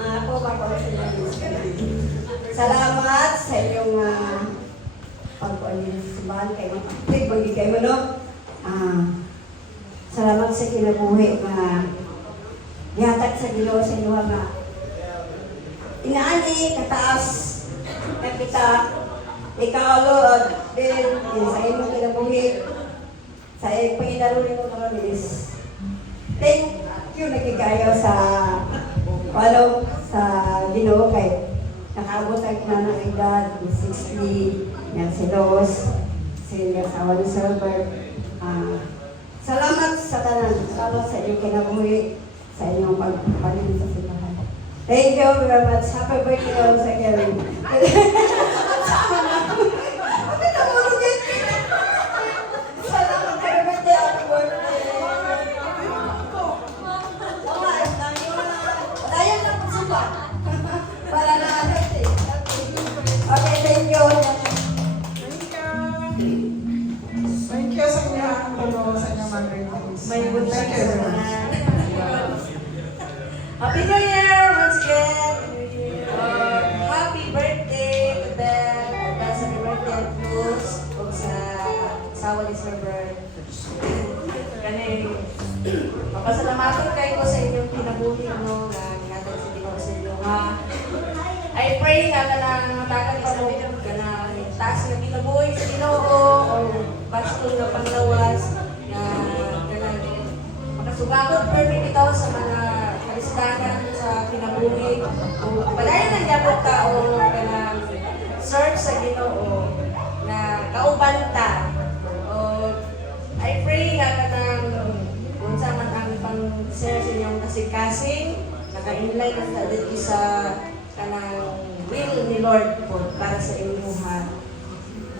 Ako makausap na. Salamat sa iyong kauban din sa simbahan kay mga kapatid, magigay mo no. Salamat sa kinabuhi nga gihatag sa Ginoo sa inyo nga inaani kataas na kita ikaw Lord din sa imong kinabuhi sa panginalunin mo karon is thank you nagigayo sa follow sa Ginoo kay nakaabot ang na ng edad 60 yan si Rose si asawa ni Sir Bert. Salamat sa tanan, salamat sa inyong kinabuhi sa inyong pagpapalit sa simbahan. Thank you very much. Happy birthday all sa Kevin. Salamat, happy birthday, happy birthday. Wala yan lang po sila. Para na birthday. Okay, thank you. Thank you sa kanya ano sa inyong mga greetings. May good Thank you very much. Happy New Year once again! Happy birthday to them! Advance happy birthday at Cruz kung sa asawa ni Sir Bert. Kani, papasalamatan kayo ko sa inyong kinabuhi no, na ingatan sa Ginoo sa inyo ha. I pray nga ka ng matakan ni sa inyo ka na taas na kinabuhi sa Ginoo o bastong na panglawas na makasubagot perfect ito sa mga kalistanan sa kinabuhi. Kung padayon ang yabot ka o kanang search sa Ginoo na kauban ta o I pray nga kanang kung sa man ang pang-share sa inyong kasing-kasing naka-inline na sa dito sa kanang will ni Lord po para sa inyo ha.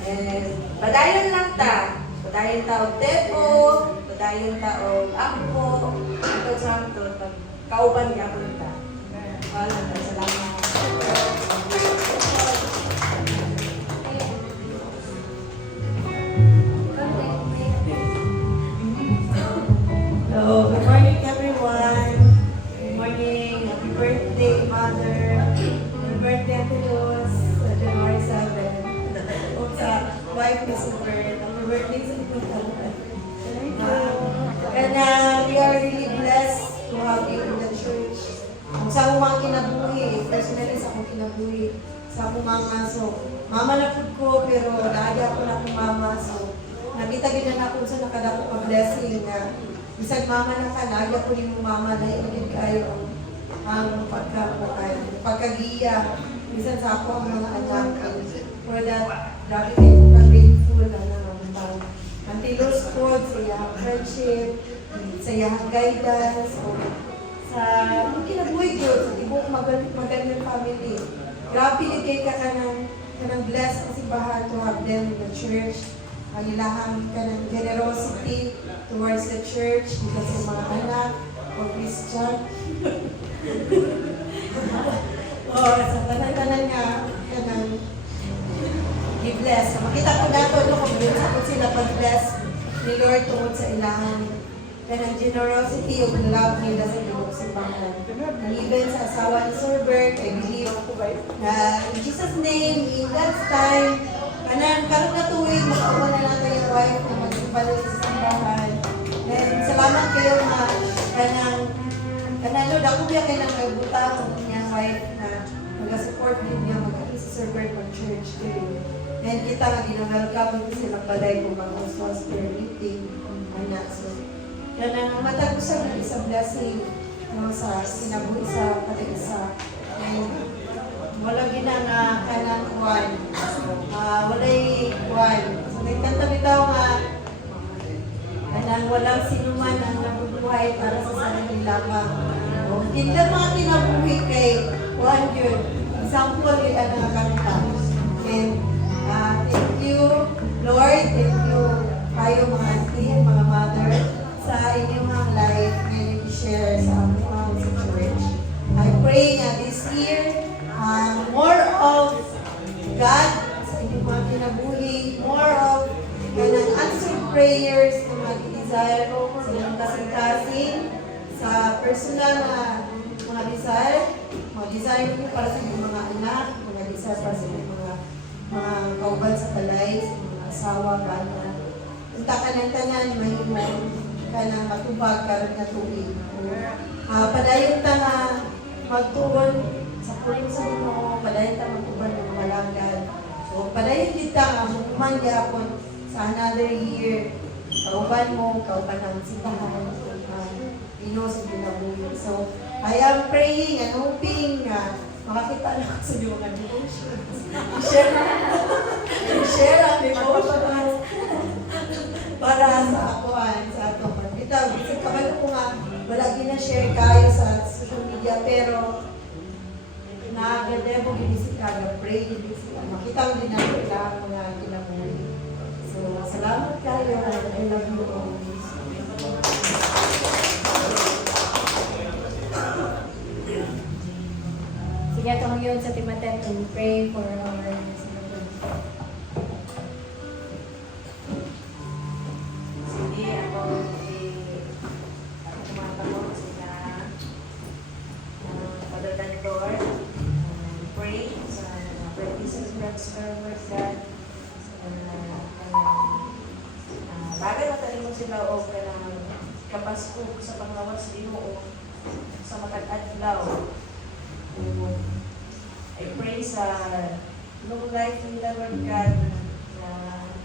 And padayon lang ta. Padayon ta og tempo, padayon ta og ampo, ito santo kauban gyapon ta. Wala ta salamat. So, good morning everyone. Good morning. Happy birthday, Mother. Happy birthday, Ate Luz, sa January 7. O sa wife ni Super. Happy birthday sa Iputalan. And we are really blessed to have you in the church. Sa akong mga kinabuhi, personally sa akong kinabuhi, sa akong mama. So, mama na po ko, pero lagi ako na akong mama. So, nakita gina na ako sa nakadako pag-blessing na isang mama na ka, lagi ako rin yung mama na iunid kayo ang pagkagiya. Minsan sa ako ang mga anak. For that, lagi kayo grateful ang tilos po sa iyang friendship, sa iyang guidance, o sa kinabuhi ko, sa ibong magandang family. Grabe ligay ka kanang blessed na simbahan to have them in the church. Ang ilahang kanang generosity towards the church, because sa mga anak o Christian. Sa tanan-tanan nga, kanang i-bless. Makita ko dato kung sakot sila pag-bless ni Lord tungkol sa ilahang kanang generosity o love nila sa ibang simbahan. And even sa asawa ni Sir Bert, I believe na in Jesus' name, in God's time, karon na tuwing makauwa na natin yung wife na magsimbalo sa simbahan. And salamat kayo na kanang Lord, ako biya kayo nang kaguta kung niyang wife na mag-support din niya mag-alis sa Sir Bert mag-church kayo. And kita nga ginawelcome ko silang balay kung mag-uswas prayer meeting. Anak, so kanang matag ko siya ng isang blessing sa sinabuhi sa pati-isa. And wala ginang kanang kuwan. Walay kuwan. So, nagkanta bitaw nga kanang walang sinuman ang nabubuhay para sa sarili lamang. Hindi mga kinabuhi kay kuwan yun. Example yun ang nakakanta. And thank you, Lord. Thank you kayo mga auntie, mga mother sa inyong mga life na i-share sa aming sa church. I pray na this year more of God sa inyong mga kinabuhi, more of kanang answered prayers na mag-desire sa inyong kasing-kasing, sa personal na mga desire nyo para sa inyong mga anak, mga desire para sa inyong mga kauban sa balay, sa mga asawa ka na. Unta ka ng tanan, mahimo ka na matubag karon nga tuig. Padayon ta nga magtuon sa puling sa Ginoo, padayon ta magtuon ng malanggan. So padayon kita nga human gyapon sa another year. Kauban mo, kauban ang simbahan, Pino sa Ginabuhi. So I am praying and hoping nga makakita na sa iyo ng devotions. Share ang devotions para sa akuan, sa ato. Bitaw, kasi kabalo ko nga, wala gina-share kayo sa social media, pero nakaganda mo ginisip ka, pray din sila. Makita mo din natin ang mga kinabuhi. So, salamat kayo. I love you all. Sige, itong yun sa Timothy to pray for our Sige, ako tumatanong sila Father Dan Lord, pray sa practices transfer God. Bagay na tayo mo sila o kapasko sa panglawat sa Ginoo sa matag-adlaw. I pray sa long life nila, Lord God, na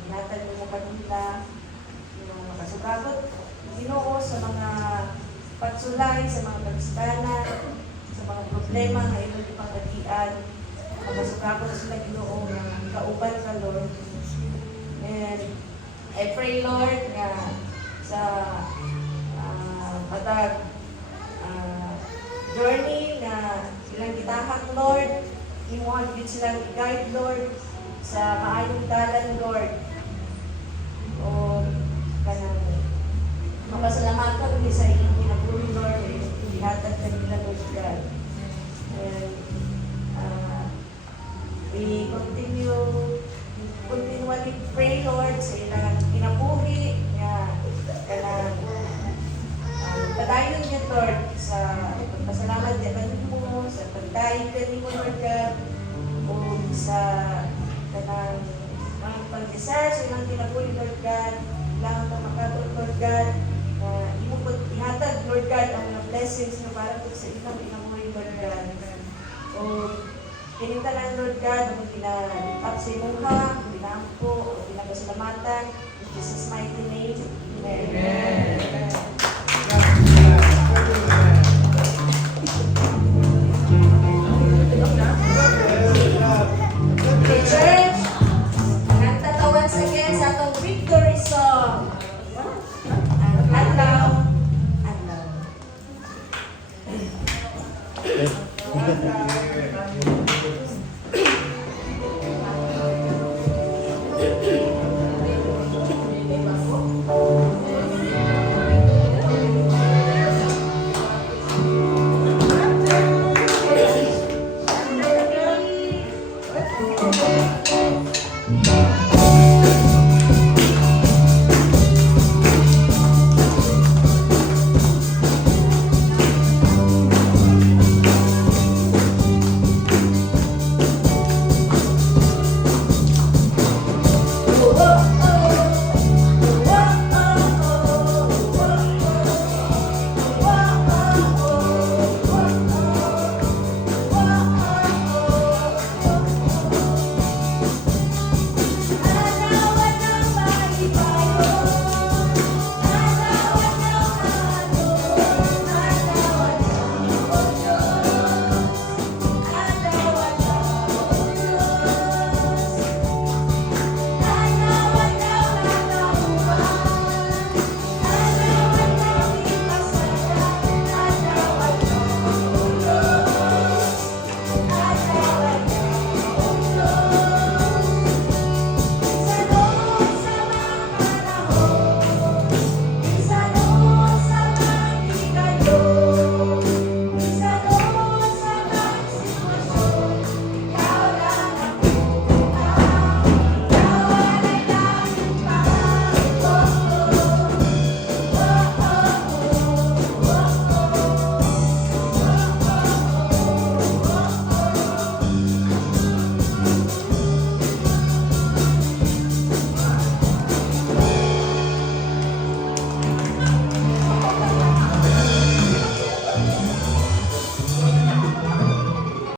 inatag mo kanila, na makasugagot Ginoo sa mga pagsulay, sa mga pagsidanan, sa mga problema na ilang ipagkatian, makasugagot sila Ginoo na kauban ka, Lord. And I pray, Lord, nga sa matag journey na ilang gitahan, Lord, imuhan din silang i-guide, Lord, sa maayong dalan, Lord. O kanang mapasalamatan din sa inyong ginagawin, Lord, ihatag ka nila, Lord God. And we continually pray, Lord, sa ilang kinabuhi, nga kanang padayon niya, Lord, sa pagpasalamat niya mo, sa pagdahin ka ni mo, Lord God, o sa kanang mga pag-desire sa ilang kinabuhi, Lord God, kailangan ka makatulog, Lord God, ihatag, Lord God, ang mga blessings na para po sa ilang kinabuhi, Lord God. O kinintalan, Lord God, ang kinalipap sa imong ha, pinampo, o pinagasalamatan, in Jesus' mighty name. Amen.